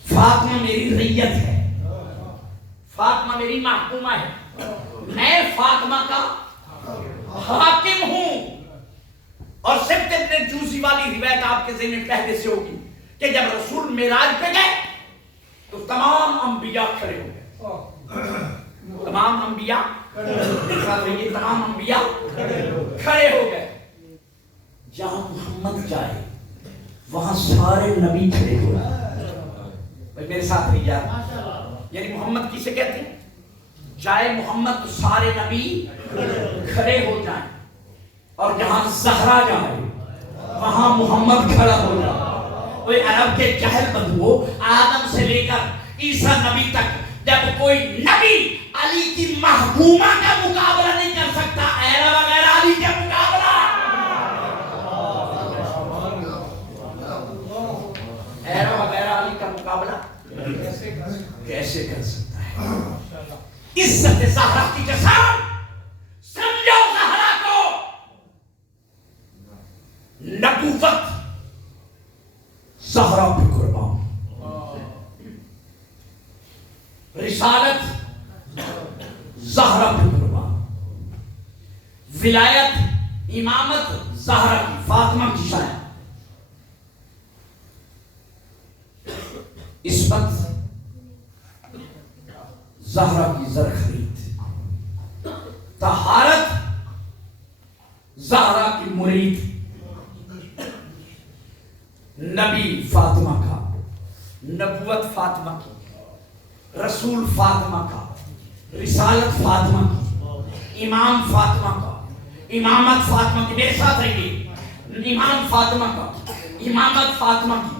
فاطمہ میری ریت ہے, فاطمہ میری محکومہ ہے, میں فاطمہ کا حاکم ہوں. اور سبت ابن جوزی والی روایت آپ کے ذہن میں پہلے سے ہوگی کہ جب رسول معراج پہ گئے تو تمام انبیاء کھڑے ہو گئے. تمام انبیاء تمام انبیاء کھڑے ہو گئے. جہاں محمد جائے وہاں سارے نبی کھڑے ہو گئے. میرے ساتھ رہی یار, یعنی محمد کسے کہتے ہیں؟ جائے محمد تو سارے نبی کھڑے ہو جائیں, اور جہاں زہرا جائے وہاں محمد کھڑا ہو جائے. کوئی عرب کے جہل بدو آدم سے لے کر عیسیٰ نبی تک جب کوئی نبی علی کی محکومہ کا مقابلہ نہیں کر سکتا, ایرا وغیرہ علی کا مقابلہ, ایرا وغیرہ علی کا مقابلہ کیسے کر سکتا ہے؟ عزت زہرا کی قسم, سمجھو زہرا کو زہرا پہ قربان، رسالت زہرا پہ قربان، ولایت امامت زہرا کی، فاطمہ کی شاید، عصمت زہرا کی زر خرید، طہارت زہرا کی مرید، نبی فاطمہ کا، نبوت فاطمہ کی، رسول فاطمہ کا، رسالت فاطمہ کی، امام فاطمہ کا، امامت فاطمہ کی، میرے ساتھ رہیے، امام فاطمہ کا، امامت فاطمہ کی،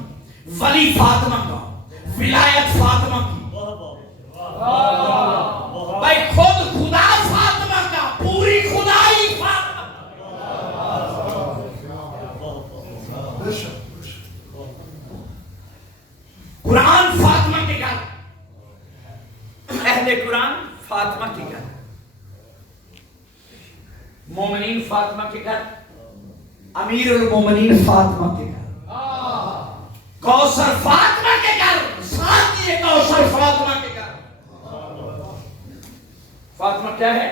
ولی فاطمہ کا، ولایت فاطمہ کی، بھائی خود خدا فاطمہ کا، پوری خدائی فاطمہ کا، قرآن فاطمہ کے گھر، اہل قرآن فاطمہ کے گھر، مومنین فاطمہ کے گھر، امیر المومنین فاطمہ کے گھر، کوثر فاطمہ کے گھر، ساتھ یہ کوثر فاطمہ کے گھر۔ فاطمہ کیا ہے؟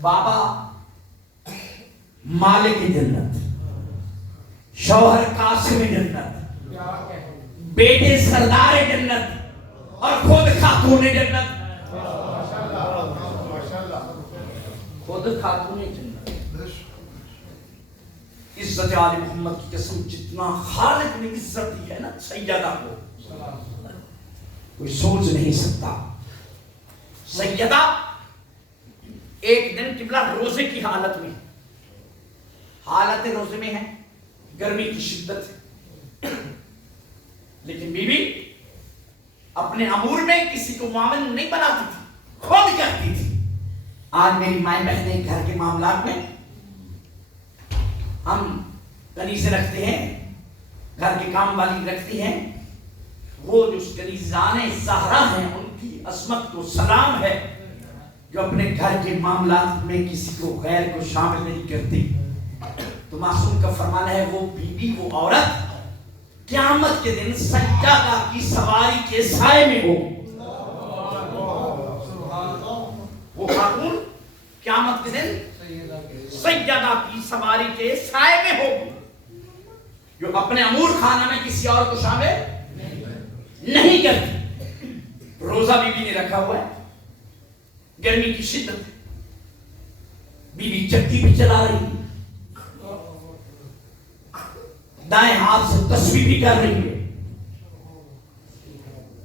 بابا مالک جنت، شوہر قاسم جنت، بیٹے سردار جنت، اور خود خاتون جنت، خود خاتون جنت۔ عزت آل محمد کی قسم، جتنا خالق نے عزت دی ہے نا سیدہ کو، کوئی سوچ نہیں سکتا۔ سیدہ ایک دن قبلہ روزے کی حالت میں، حالت روزے میں ہے، گرمی کی شدت ہے، لیکن بی بی اپنے امور میں کسی کو معاون نہیں بناتی تھی، خود کرتی تھی۔ آج میری مائیں بہنیں گھر کے معاملات میں ہم کنیزیں رکھتے ہیں، گھر کے کام والی رکھتی ہیں، وہ جو کنیزان زہرا ہیں ان کی عظمت کو سلام ہے، جو اپنے گھر کے معاملات میں کسی کو غیر کو شامل نہیں کرتی۔ تو معصوم کا فرمان ہے وہ بی بی، وہ عورت قیامت کے دن سجادہ کی سواری کے سائے میں ہو، وہ خاتون قیامت کے دن سجادہ کی سواری کے سائے میں ہو، جو اپنے امور خانہ میں کسی اور کو شامل نہیں کرتی۔ روزہ بی بی نے رکھا ہوا ہے، گرمی کی شدت، بی بی چکی بھی چلا رہی ہے، دائیں ہاتھ سے تسبیح بھی کر رہی ہے۔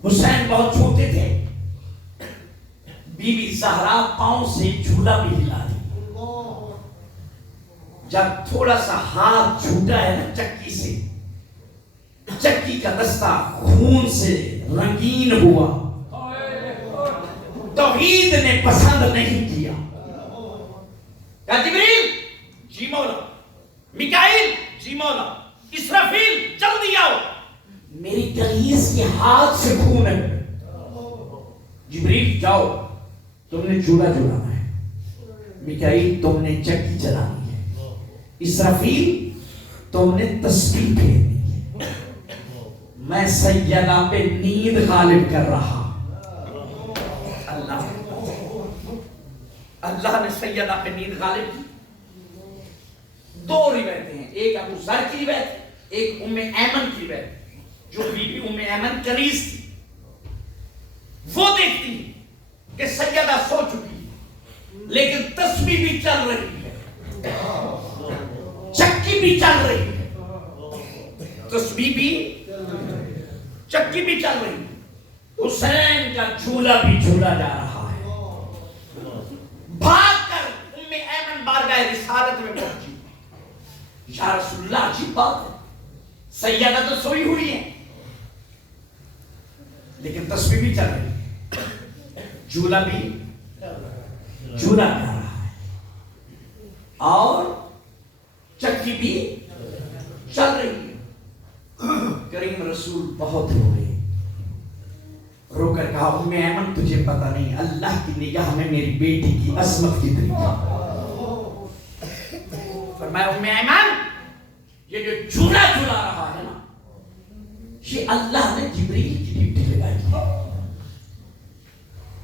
حسین بہت چھوٹے تھے، بی بی زہرا پاؤں سے جھولا بھی ہلا رہی ہے۔ جب تھوڑا سا ہاتھ چھوٹا ہے نا چکی سے، چکی کا دستہ خون سے رنگین ہوا، توحید نے پسند نہیں کیا۔ کہا جبریل جی مولا، میکائیل جی مولا، اسرافیل جلدی آؤ، میری کنیز کے ہاتھ سے خون ہے۔ جبریل جاؤ، تم نے جھولا جھولانا ہے، میکائیل تم نے چکی چلانی ہے، اسرافیل تم نے تسبیح پھیرنی ہے، میں سیدہ پہ نیند غالب کر رہا۔ اللہ نے سیدہ پہ نیند غالب کی۔ دو روایتیں ہیں، ایک ابو ذر کی روایت، ایک ام ایمن کی روایت، جو بی بی ام ایمن کنیز تھی، وہ دیکھتی کہ سیدہ سو چکی لیکن تسبیح بھی چل رہی ہے، چکی بھی چل رہی ہے، تسبیح بھی چکی بھی چل رہی ہے، حسین کا جھولا بھی جھولا جا رہا ہے۔ بھاگ کر ام ایمن بارگاہ رسالت میں پہنچی، یا رسول اللہ عجیب بات ہے، سیدہ تو سوئی ہوئی ہے لیکن تسبیح بھی چل رہی ہے، جھولا بھی جھولا جا رہا ہے، اور چکی بھی چل رہی ہے۔ کریم رسول بہت روئے، رو کر کہا ام ایمن تجھے پتہ نہیں اللہ کی نگاہ میں میری بیٹی کی عظمت کتنی ہے۔ فرمایا ام ایمن یہ جو جھولا جھولا رہا ہے نا یہ اللہ نے جبریل کی ڈیوٹی لگائی ہے.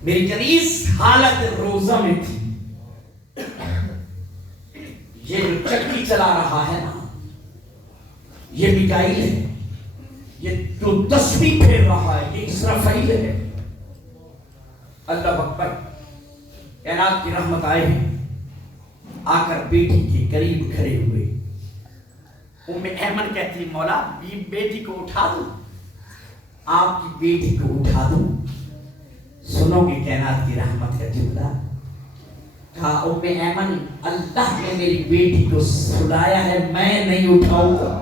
میری جنیز حالت روزہ میں تھی. یہ جو چکی چلا رہا ہے نا یہ میکائیل ہے. یہ جو تسبیح پھیر رہا ہے یہ اسرافیل ہے. اللہ اکبر. کائنات کی رحمت آئے ہیں آ کر بیٹی کے قریب کھڑے ہوئے. ام ایمن کہتی مولا بیٹی کو اٹھا دوں, آپ کی بیٹی کو اٹھا دوں. سنو گے کائنات کی رحمت کا جملہ. کہا ام ایمن اللہ نے میری بیٹی کو سلایا ہے, میں نہیں اٹھاؤں گا,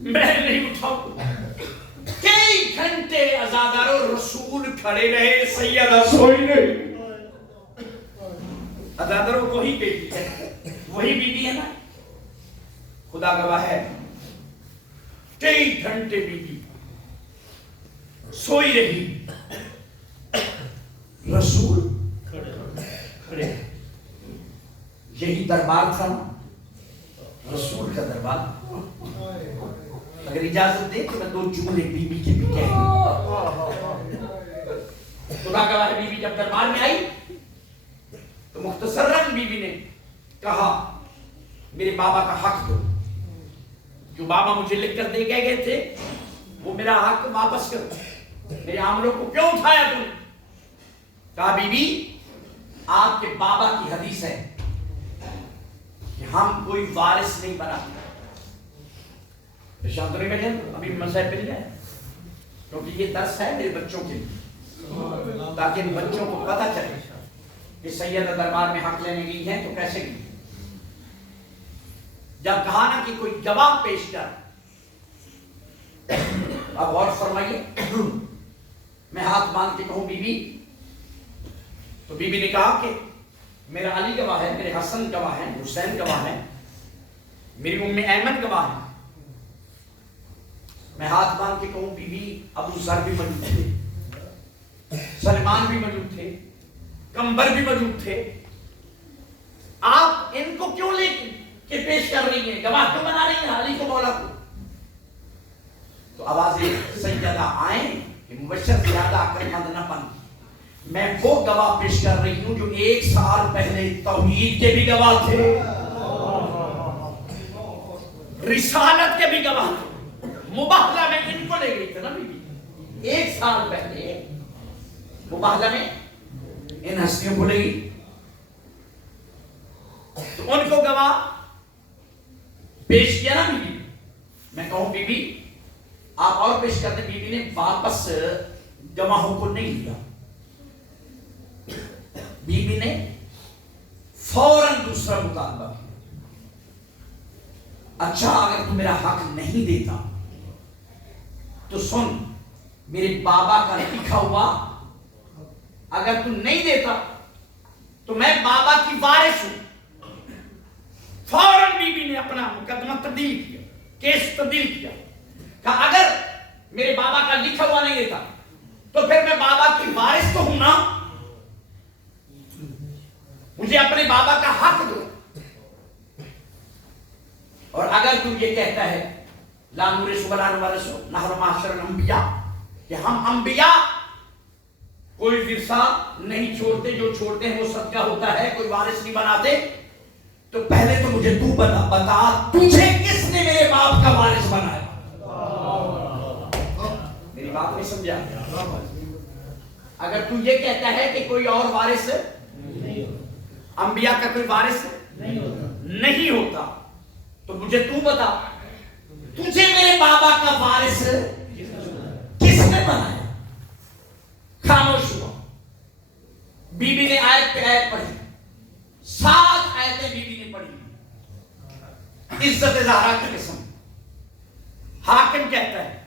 میں نہیں اٹھاؤں گا. کئی گھنٹے عزادارو رسول کھڑے رہے, سیدہ سوئی نہیں. عزادارو وہی بیٹی ہے, وہی بیٹی ہے نا, خدا گواہ ہے. کئی گھنٹے بیٹی سوئی رہی, رسول کھڑے. یہی دربار تھا نا, رسول کا دربار. اگر اجازت دے تو میں 2 جملے بی بی کے بھی کہہ دوں. خدا گواہ ہے, بی بی جب دربار میں آئی تو مختصراً بی بی نے کہا میرے بابا کا حق دو, جو بابا مجھے لکھ کر دے گئے تھے وہ میرا حق واپس کرو. میرے عاملوں کو کیوں اٹھایا تم نے؟ کہا بی بی آپ کے بابا کی حدیث ہے کہ ہم کوئی وارث نہیں بناتے. شام تو نہیں بیٹھے, ابھی مسائل پہ نہیں جائے, کیونکہ یہ درس ہے میرے بچوں کے لیے, تاکہ ان بچوں کو پتہ چلے کہ سیدہ دربار میں حق لینے گئی ہیں تو کیسے گئی. جب کہا نا کہ کوئی جواب پیش کر, اب غور فرمائیے, میں ہاتھ باندھ کے کہوں بی بی, تو بی بی نے کہا کہ میرا علی گواہ ہے, میرے حسن گواہ ہے, حسین گواہ ہے, میری ام ایمن گواہ ہے. میں ہاتھ باندھ کے کہوں بی بی ابو ذر بھی موجود تھے, سلمان بھی موجود تھے, کمبر بھی موجود تھے, آپ ان کو کیوں لے کے پیش کر رہی ہیں, گواہ کیوں بنا رہی ہیں علی کو مولا کو؟ تو آوازیں سیدہ آئیں کہ مبشر زیادہ عقل مند نہ بن. میں وہ گواہ پیش کر رہی ہوں جو 1 سال پہلے توحید کے بھی گواہ تھے, رسالت کے بھی گواہ تھے. مباہلہ میں ان کو لے گئی تھی نا بی بی 1 سال پہلے, مباہلہ میں ان ہستیوں کو لے گئی. تو ان کو گواہ پیش کیا نا بی بی. میں کہوں بی بی آپ اور پیش کرتے. بی بی نے واپس گواہوں کو نہیں لیا, بی بی نے فوراً دوسرا مطالبہ کیا. اچھا اگر تو میرا حق نہیں دیتا تو سن, میرے بابا کا لکھا ہوا اگر تو نہیں دیتا تو میں بابا کی وارث ہوں. فوراً بی بی نے اپنا مقدمہ تبدیل کیا, کیس تبدیل کیا. کہا اگر میرے بابا کا لکھا ہوا نہیں دیتا تو پھر میں بابا کی وارث تو ہوں نا, مجھے اپنے بابا کا حق دو. اور اگر تو یہ کہتا ہے لا نورث ولا نورث نحن معاشر الانبیاء, کہ ہم انبیاء کوئی ورثہ نہیں چھوڑتے, جو چھوڑتے ہیں وہ صدقہ ہوتا ہے, کوئی وارث نہیں بناتے, تو پہلے تو مجھے تو بتا تجھے کس نے میرے باپ کا وارث بنایا؟ میری بات نہیں سمجھا. اگر تو یہ کہتا ہے کہ کوئی اور وارث انبیاء کا کوئی وارث نہیں ہوتا, تو مجھے تو بتا تجھے میرے بابا کا وارث کس نے بنایا؟ خاموش ہوا. بی بی نے آیت پہ آیت پڑھی, 7 آیتیں بی بی نے پڑھی. عزت زہرا کی قسم. حاکم کہتا ہے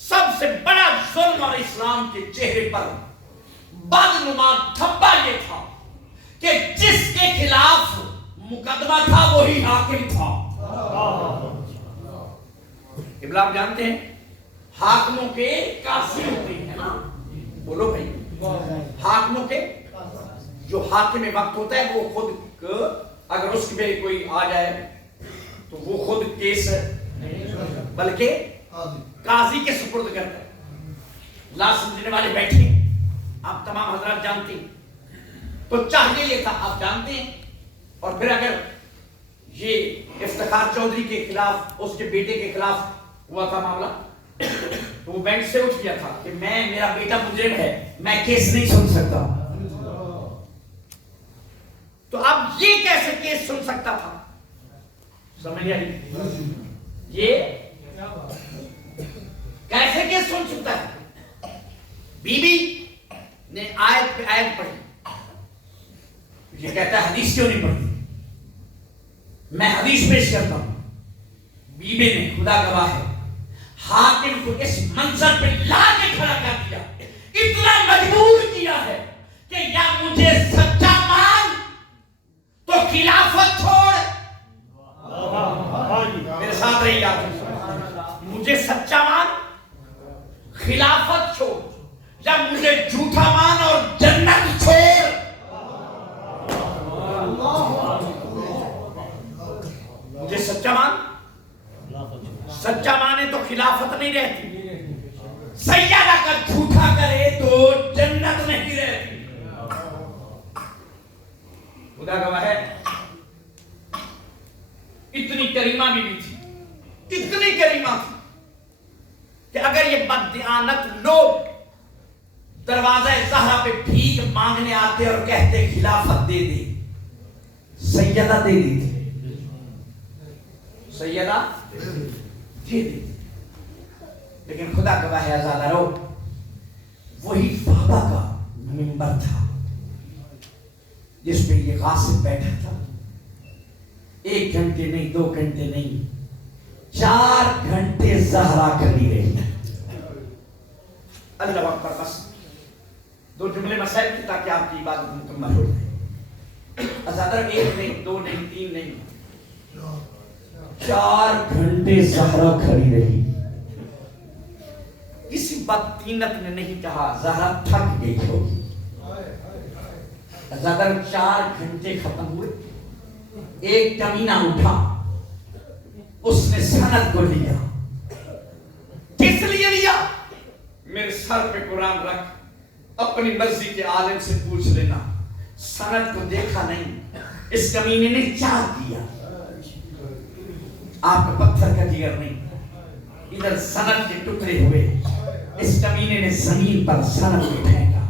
سب سے بڑا ظلم اور اسلام کے چہرے پر بدنما دھبا یہ تھا کہ جس کے خلاف مقدمہ تھا وہی حاکم تھا. ابلاغ جانتے ہیں حاکموں کے قاضی ہوتے ہیں نا, بولو بھائی, حاکموں کے جو حاکم وقت ہوتا ہے وہ خود اگر اس پہ کوئی آ جائے تو وہ خود کیس بلکہ قاضی کے سپرد کرتا ہے۔ لا سمجھنے والے بیٹھے، آپ تمام حضرات جانتے ہیں، تو چاہیے یہ تھا، آپ جانتے ہیں۔ اور پھر اگر یہ افتخار چودھری کے خلاف، اس کے بیٹے کے خلاف ہوا تھا معاملہ، تو وہ بینچ سے اٹھ گیا تھا کہ میرا بیٹا مجرم ہے، میں کیس نہیں سن سکتا۔ تو اب یہ کیسے کیس سن سکتا تھا؟ سمجھ آئی؟ یہ کیسے کیس سن سکتا ہے؟ بی بی نے آیت پہ آیت پڑھی، یہ کہتا ہے حدیث کیوں نہیں پڑھی؟ میں حدیث پیش کرتا ہوں۔ بی بی نے، خدا گواہ ہے، حاکم کو اس منظر پہ لا کے کھڑا کر دیا، اتنا مجبور کیا ہے کہ یا مجھے سچا مان تو خلافت چھوڑ، میرے ساتھ رہی آپ، مجھے سچا مان خلافت چھوڑ، یا مجھے جھوٹا مان اور جنت چھوڑ۔ مجھے سچا مان، سچا مانے تو خلافت نہیں رہتی، سیدہ کا جھوٹا کرے تو جنت نہیں رہتی۔ خدا گواہ ہے، اتنی کریمہ بھی تھی، اتنی کریمہ تھی کہ اگر یہ بددیانت لوگ دروازہ زہرا پہ بھیک مانگنے آتے اور کہتے خلافت دے دے، سیدہ دے دیتی، سیدہ دے دیتی۔ لیکن خدا گواہ ہے عزادارو، وہی بابا کا منبر تھا جس پہ یہ غاصب بیٹھا تھا، 1 گھنٹے نہیں، 2 گھنٹے نہیں، 4 گھنٹے زہرا کھڑی رہی۔ اللہ اکبر۔ بس 2 جملے مسائل کی تاکہ آپ کی عبادت مکمل ہو جائے۔ عزادارو 1 نہیں، 2 نہیں، 3 نہیں، 4 گھنٹے زہرا کھڑی رہی۔ کسی بدطینت نے نہیں کہا زہرا تھک گئی ہوگی۔ زیادہ 4 گھنٹے ختم ہوئے، ایک کمینہ اٹھا، اس نے سند کو لیا۔ کس لیے لیا؟ میرے سر پہ قرآن رکھ، اپنی مرضی کے عالم سے پوچھ لینا۔ سند کو دیکھا نہیں، اس کمینے نے کیا کیا؟ آپ کا پتھر کا جگر نہیں، ادھر سند کے ٹکڑے ہوئے، اس کمینے نے زمین پر سند کو پھینکا۔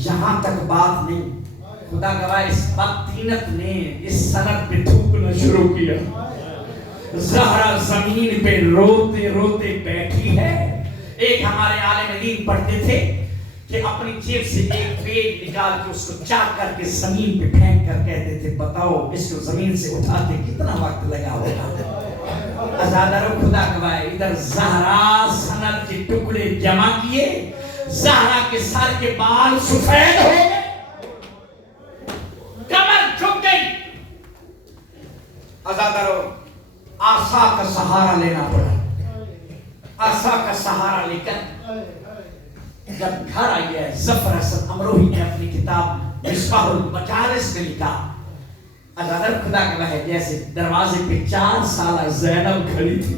یہاں تک بات نہیں، خدا گواہ اس بدطینت نے اس سند پہ تھوکنا شروع کیا۔ زہرا زمین پہ روتے روتے بیٹھی ہے۔ ایک ہمارے عالم دین پڑھتے تھے کہ اپنی جیب سے ایک پیج نکال کے اس کو چاک کر کے زمین پہ پھینک کر کہتے تھے بتاؤ اس کو زمین سے اٹھاتے کتنا وقت لگا ہوگا۔ عزادارو خدا گواہ ہے، ادھر زہرا سند کے ٹکڑے جمع کیے، زہرا کے سر کے بال سفید ہو گئے، کمر جھک گئی۔ عزادارو آسا کا سہارا لینا پڑا۔ آسا کا سہارا لے کر جب گھر آئی ہے، ظفر حسن امروہی نے اپنی کتاب مصباح المجالس میں لکھا، عزادارو خدا گواہ ہے، جیسے دروازے پہ 4 سالہ زینب کھڑی تھی۔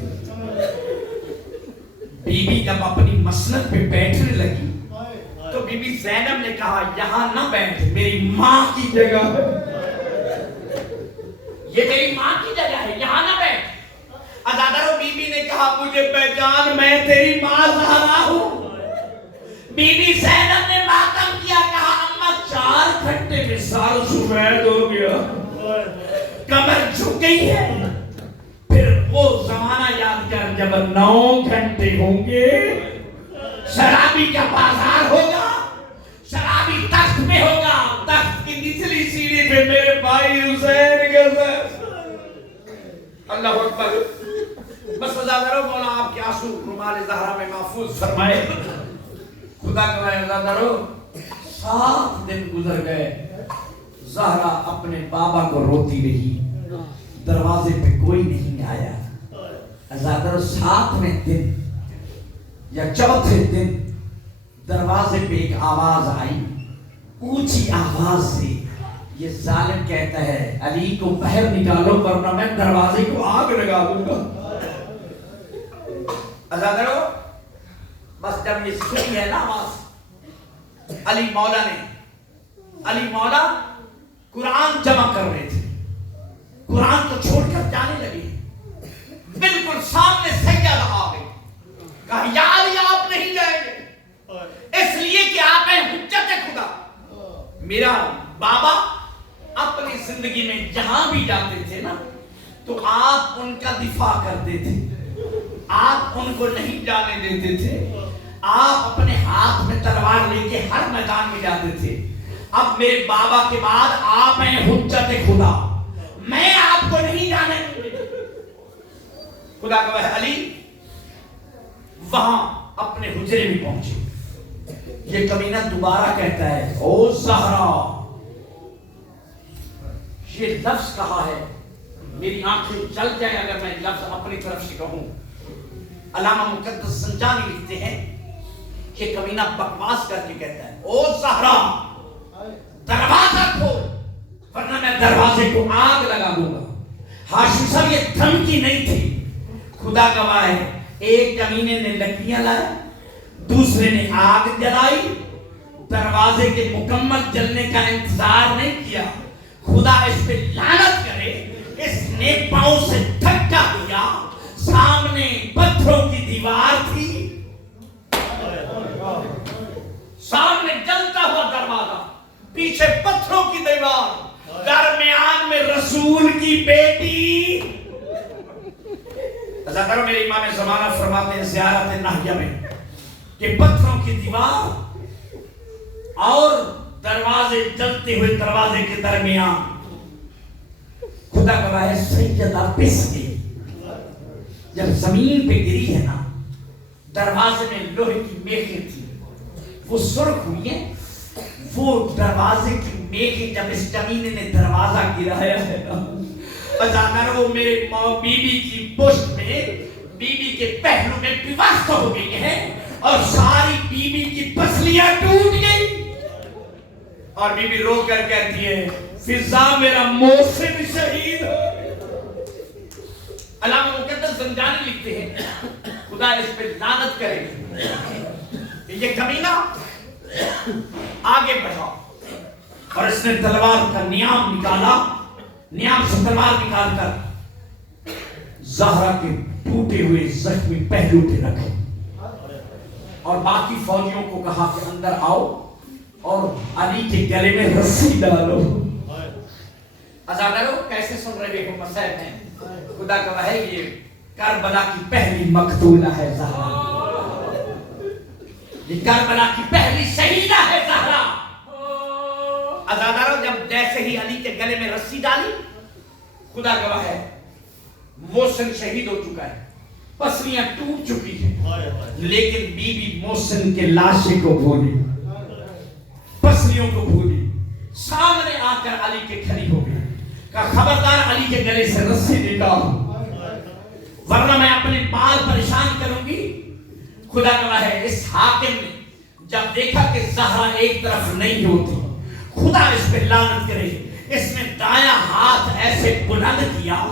بی بی جب اپنی مسند پہ بیٹھنے لگی تو بی بی زینب نے کہا یہاں نہ بیٹھ، میری ماں کی جگہ ہے، یہ میری ماں کی جگہ ہے، یہاں نہ بیٹھ۔ عزادارو بی بی نے کہا مجھے پہچان، میں تیری ماں زہرا ہوں۔ بی بی زینب نے ماتم کیا، کہا اماں 4 گھنٹے میں سال سفید ہو گیا، کمر جھک گئی ہے۔ پھر وہ زمانہ یاد کر جب 9 گھنٹے ہوں گے، شرابی کا بازار ہوگا، شرابی تخت میں ہوگا، تخت کی نچلی سیڑھی پہ میرے بھائی حسین کا سر۔ اللہ اکبر۔ بس عزادارو مولا آپ کے آنسو رومال زہرا میں محفوظ فرمائے۔ خدا گواہ عزادارو 7 دن گزر گئے، زہرا اپنے بابا کو روتی رہی، دروازے پہ کوئی نہیں آیا۔ عزادارو 7ویں دن یا 4تھے دن دروازے پہ ایک آواز آئی، اونچی آواز سے۔ یہ ظالم کہتا ہے علی کو باہر نکالو ورنہ میں دروازے کو آگ لگا دوں گا۔ عزادارو بس جب یہ سنی ہے نا آواز، علی مولا قرآن جمع کر رہے تھے، قرآن کو چھوڑ کر جانے لگے، بالکل سامنے سیدہ آ گئی، کہا یا علی آپ نہیں جائیں گے اس لیے کہ آپ ہیں حجت خدا۔ میرا بابا اپنی زندگی میں جہاں بھی جاتے تھے نا تو آپ ان کا دفاع کرتے تھے، آپ ان کو نہیں جانے دیتے تھے، آپ اپنے ہاتھ میں تلوار لے کے ہر میدان میں جاتے تھے۔ اب میرے بابا کے بعد آپ ہیں حجت خدا، میں آپ کو نہیں جانے دوں گا۔ خدا کا وہ علی وہاں اپنے حجرے میں پہنچے، یہ کمینہ دوبارہ کہتا ہے او زہرا، یہ لفظ کہا ہے، میری آنکھیں جل جائیں اگر میں لفظ اپنی طرف سے کہوں۔ علامہ مقدس سنجانی لکھتے ہیں کہ کمینہ بکواس کر کے کہتا ہے او زہرا دروازہ کھول ورنہ میں دروازے کو آگ لگا دوں گا۔ ہاشم صاحب یہ دھمکی نہیں تھی، خدا گواہ ہے، ایک کمینے نے لکڑیاں لائے، دوسرے نے آگ جلائی، دروازے کے مکمل جلنے کا انتظار نہیں کیا۔ خدا اس پہ لعنت کرے، اس نے پاؤں سے دھکا دیا، سامنے پتھروں کی دیوار تھی، سامنے جلتا ہوا دروازہ، پیچھے پتھروں کی دیوار، درمیان میں رسول کی بیٹی۔ ایسا کرو، میرے امام زمانہ فرماتے ہیں زیارت ناہیہ میں کہ پتھروں کی دیوار اور دروازے جلتے ہوئے دروازے کے درمیان، خدا گواہ ہے سیدہ پس گئی، جب زمین پہ گری ہے نا، دروازے میں لوہے کی میخیں تھی، وہ سرخ ہوئی ہیں، وہ دروازے کی میخیں جب اس کمینے نے دروازہ گرایا ہے نا، اچانک وہ میرے بی بی کی پشت میں، بی بی کے پہلو میں پیوستہ ہو گئی ہے اور ساری بی بی کی پسلیاں ٹوٹ گئی، اور بی بی رو کر کہتی ہے فضا میرا محسن شہید ہو۔ علامہ مقدس زنجانی لکھتے ہیں خدا اس پہ لعنت کرے، یہ کمینہ آگے بڑھا اور اس نے تلوار کا نیام نکالا، نیام سے تلوار نکال کر زہرا کے ٹوٹے ہوئے زخمی پہلو پہ رکھے اور باقی فوجیوں کو کہا کہ اندر آؤ اور علی کے گلے میں رسی ڈالو۔ عزادارو کیسے سن رہے ہو مسائب ہیں، خدا کا ہے یہ کربلا کی پہلی مقتولہ ہے زہرا، یہ کربلا کی پہلی شہیدہ ہے زہرا۔ عزادارو جب جیسے ہی علی کے گلے میں رسی ڈالی، خدا گواہ ہے محسن شہید ہو چکا ہے، پسلیاں ٹوٹ چکی ہیں، لیکن بی بی محسن کے لاشے کو بھولی، پسلیوں کو بھولی، سامنے آ کر علی کے کھڑی ہو گئی، کہا خبردار علی کے گلے سے رسی نکال ورنہ میں اپنے بال پریشان کروں گی۔ خدا گواہ ہے اس حاکم نے جب دیکھا کہ زہرا ایک طرف نہیں ہوتی، خدا اس پہ لعنت کرے، اس نے دایاں ہاتھ ایسے بلند کیا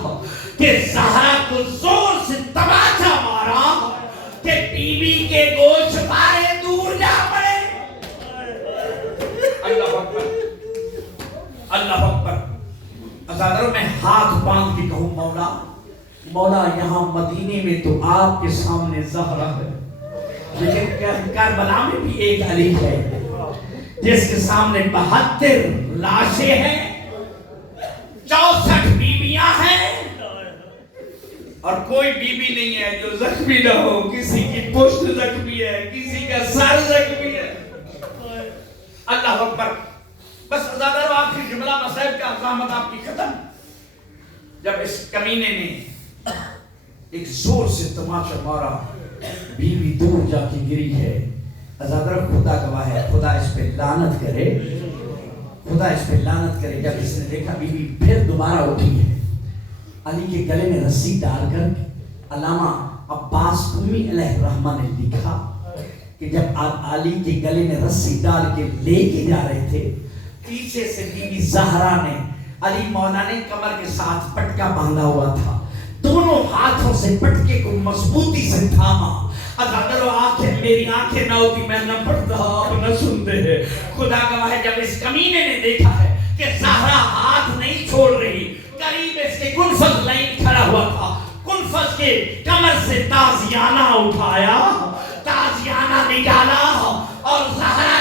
کہ زہرا کو زور سے تماچا مارا کہ بی بی کے گوشت پارے دور جا پڑے۔ اللہ اکبر، اللہ اکبر۔ عزادارو میں ہاتھ باندھ کے کہوں مولا، مولا یہاں مدینے میں تو آپ کے سامنے زہرا ہے، لیکن کربلا میں بھی ایک علی ہے جس کے سامنے 72 لاشیں ہیں، 64 بیویاں ہیں، اور کوئی بی بی نہیں ہے جو زخمی نہ ہو، کسی کی پشت زخمی ہے، کسی کا سر زخمی ہے۔ اللہ اکبر۔ بس عزادارو آپ کی جملہ مسائب کا اقامت آپ کی ختم، جب اس کمینے نے ایک زور سے تماچا مارا، بی بی دور جا کے گری ہے۔ عزادارو خدا گواہ ہے، خدا اس پہ لعنت کرے، خدا اس پہ لعنت کرے۔ جب اس نے دیکھا بی بی پھر دوبارہ اٹھی ہے، علی کے گلے میں رسی ڈال کر علامہ عباس قمی علیہ الرحمہ نے لکھا کہ جب آپ علی کے گلے میں رسی ڈال کے لے کے جا رہے تھے، پیچھے سے بی بی زہرا نے علی مولا نے کمر کے ساتھ پٹکا باندھا ہوا تھا، دونوں ہاتھوں سے پٹکے کو مضبوطی سے تھاما اگر آنکھیں میری آنکھیں نہ ہوتی میں نہ پڑھتا آپ نہ سنتے. خدا گواہ ہے جب اس کمینے نے دیکھا ہے کہ زہرا ہاتھ نہیں چھوڑ رہی, قریب اس کے کنفذ لائن کھڑا ہوا تھا, کنفذ کے کمر سے تازیانہ اٹھایا, تازیانہ نکالا اور زہرا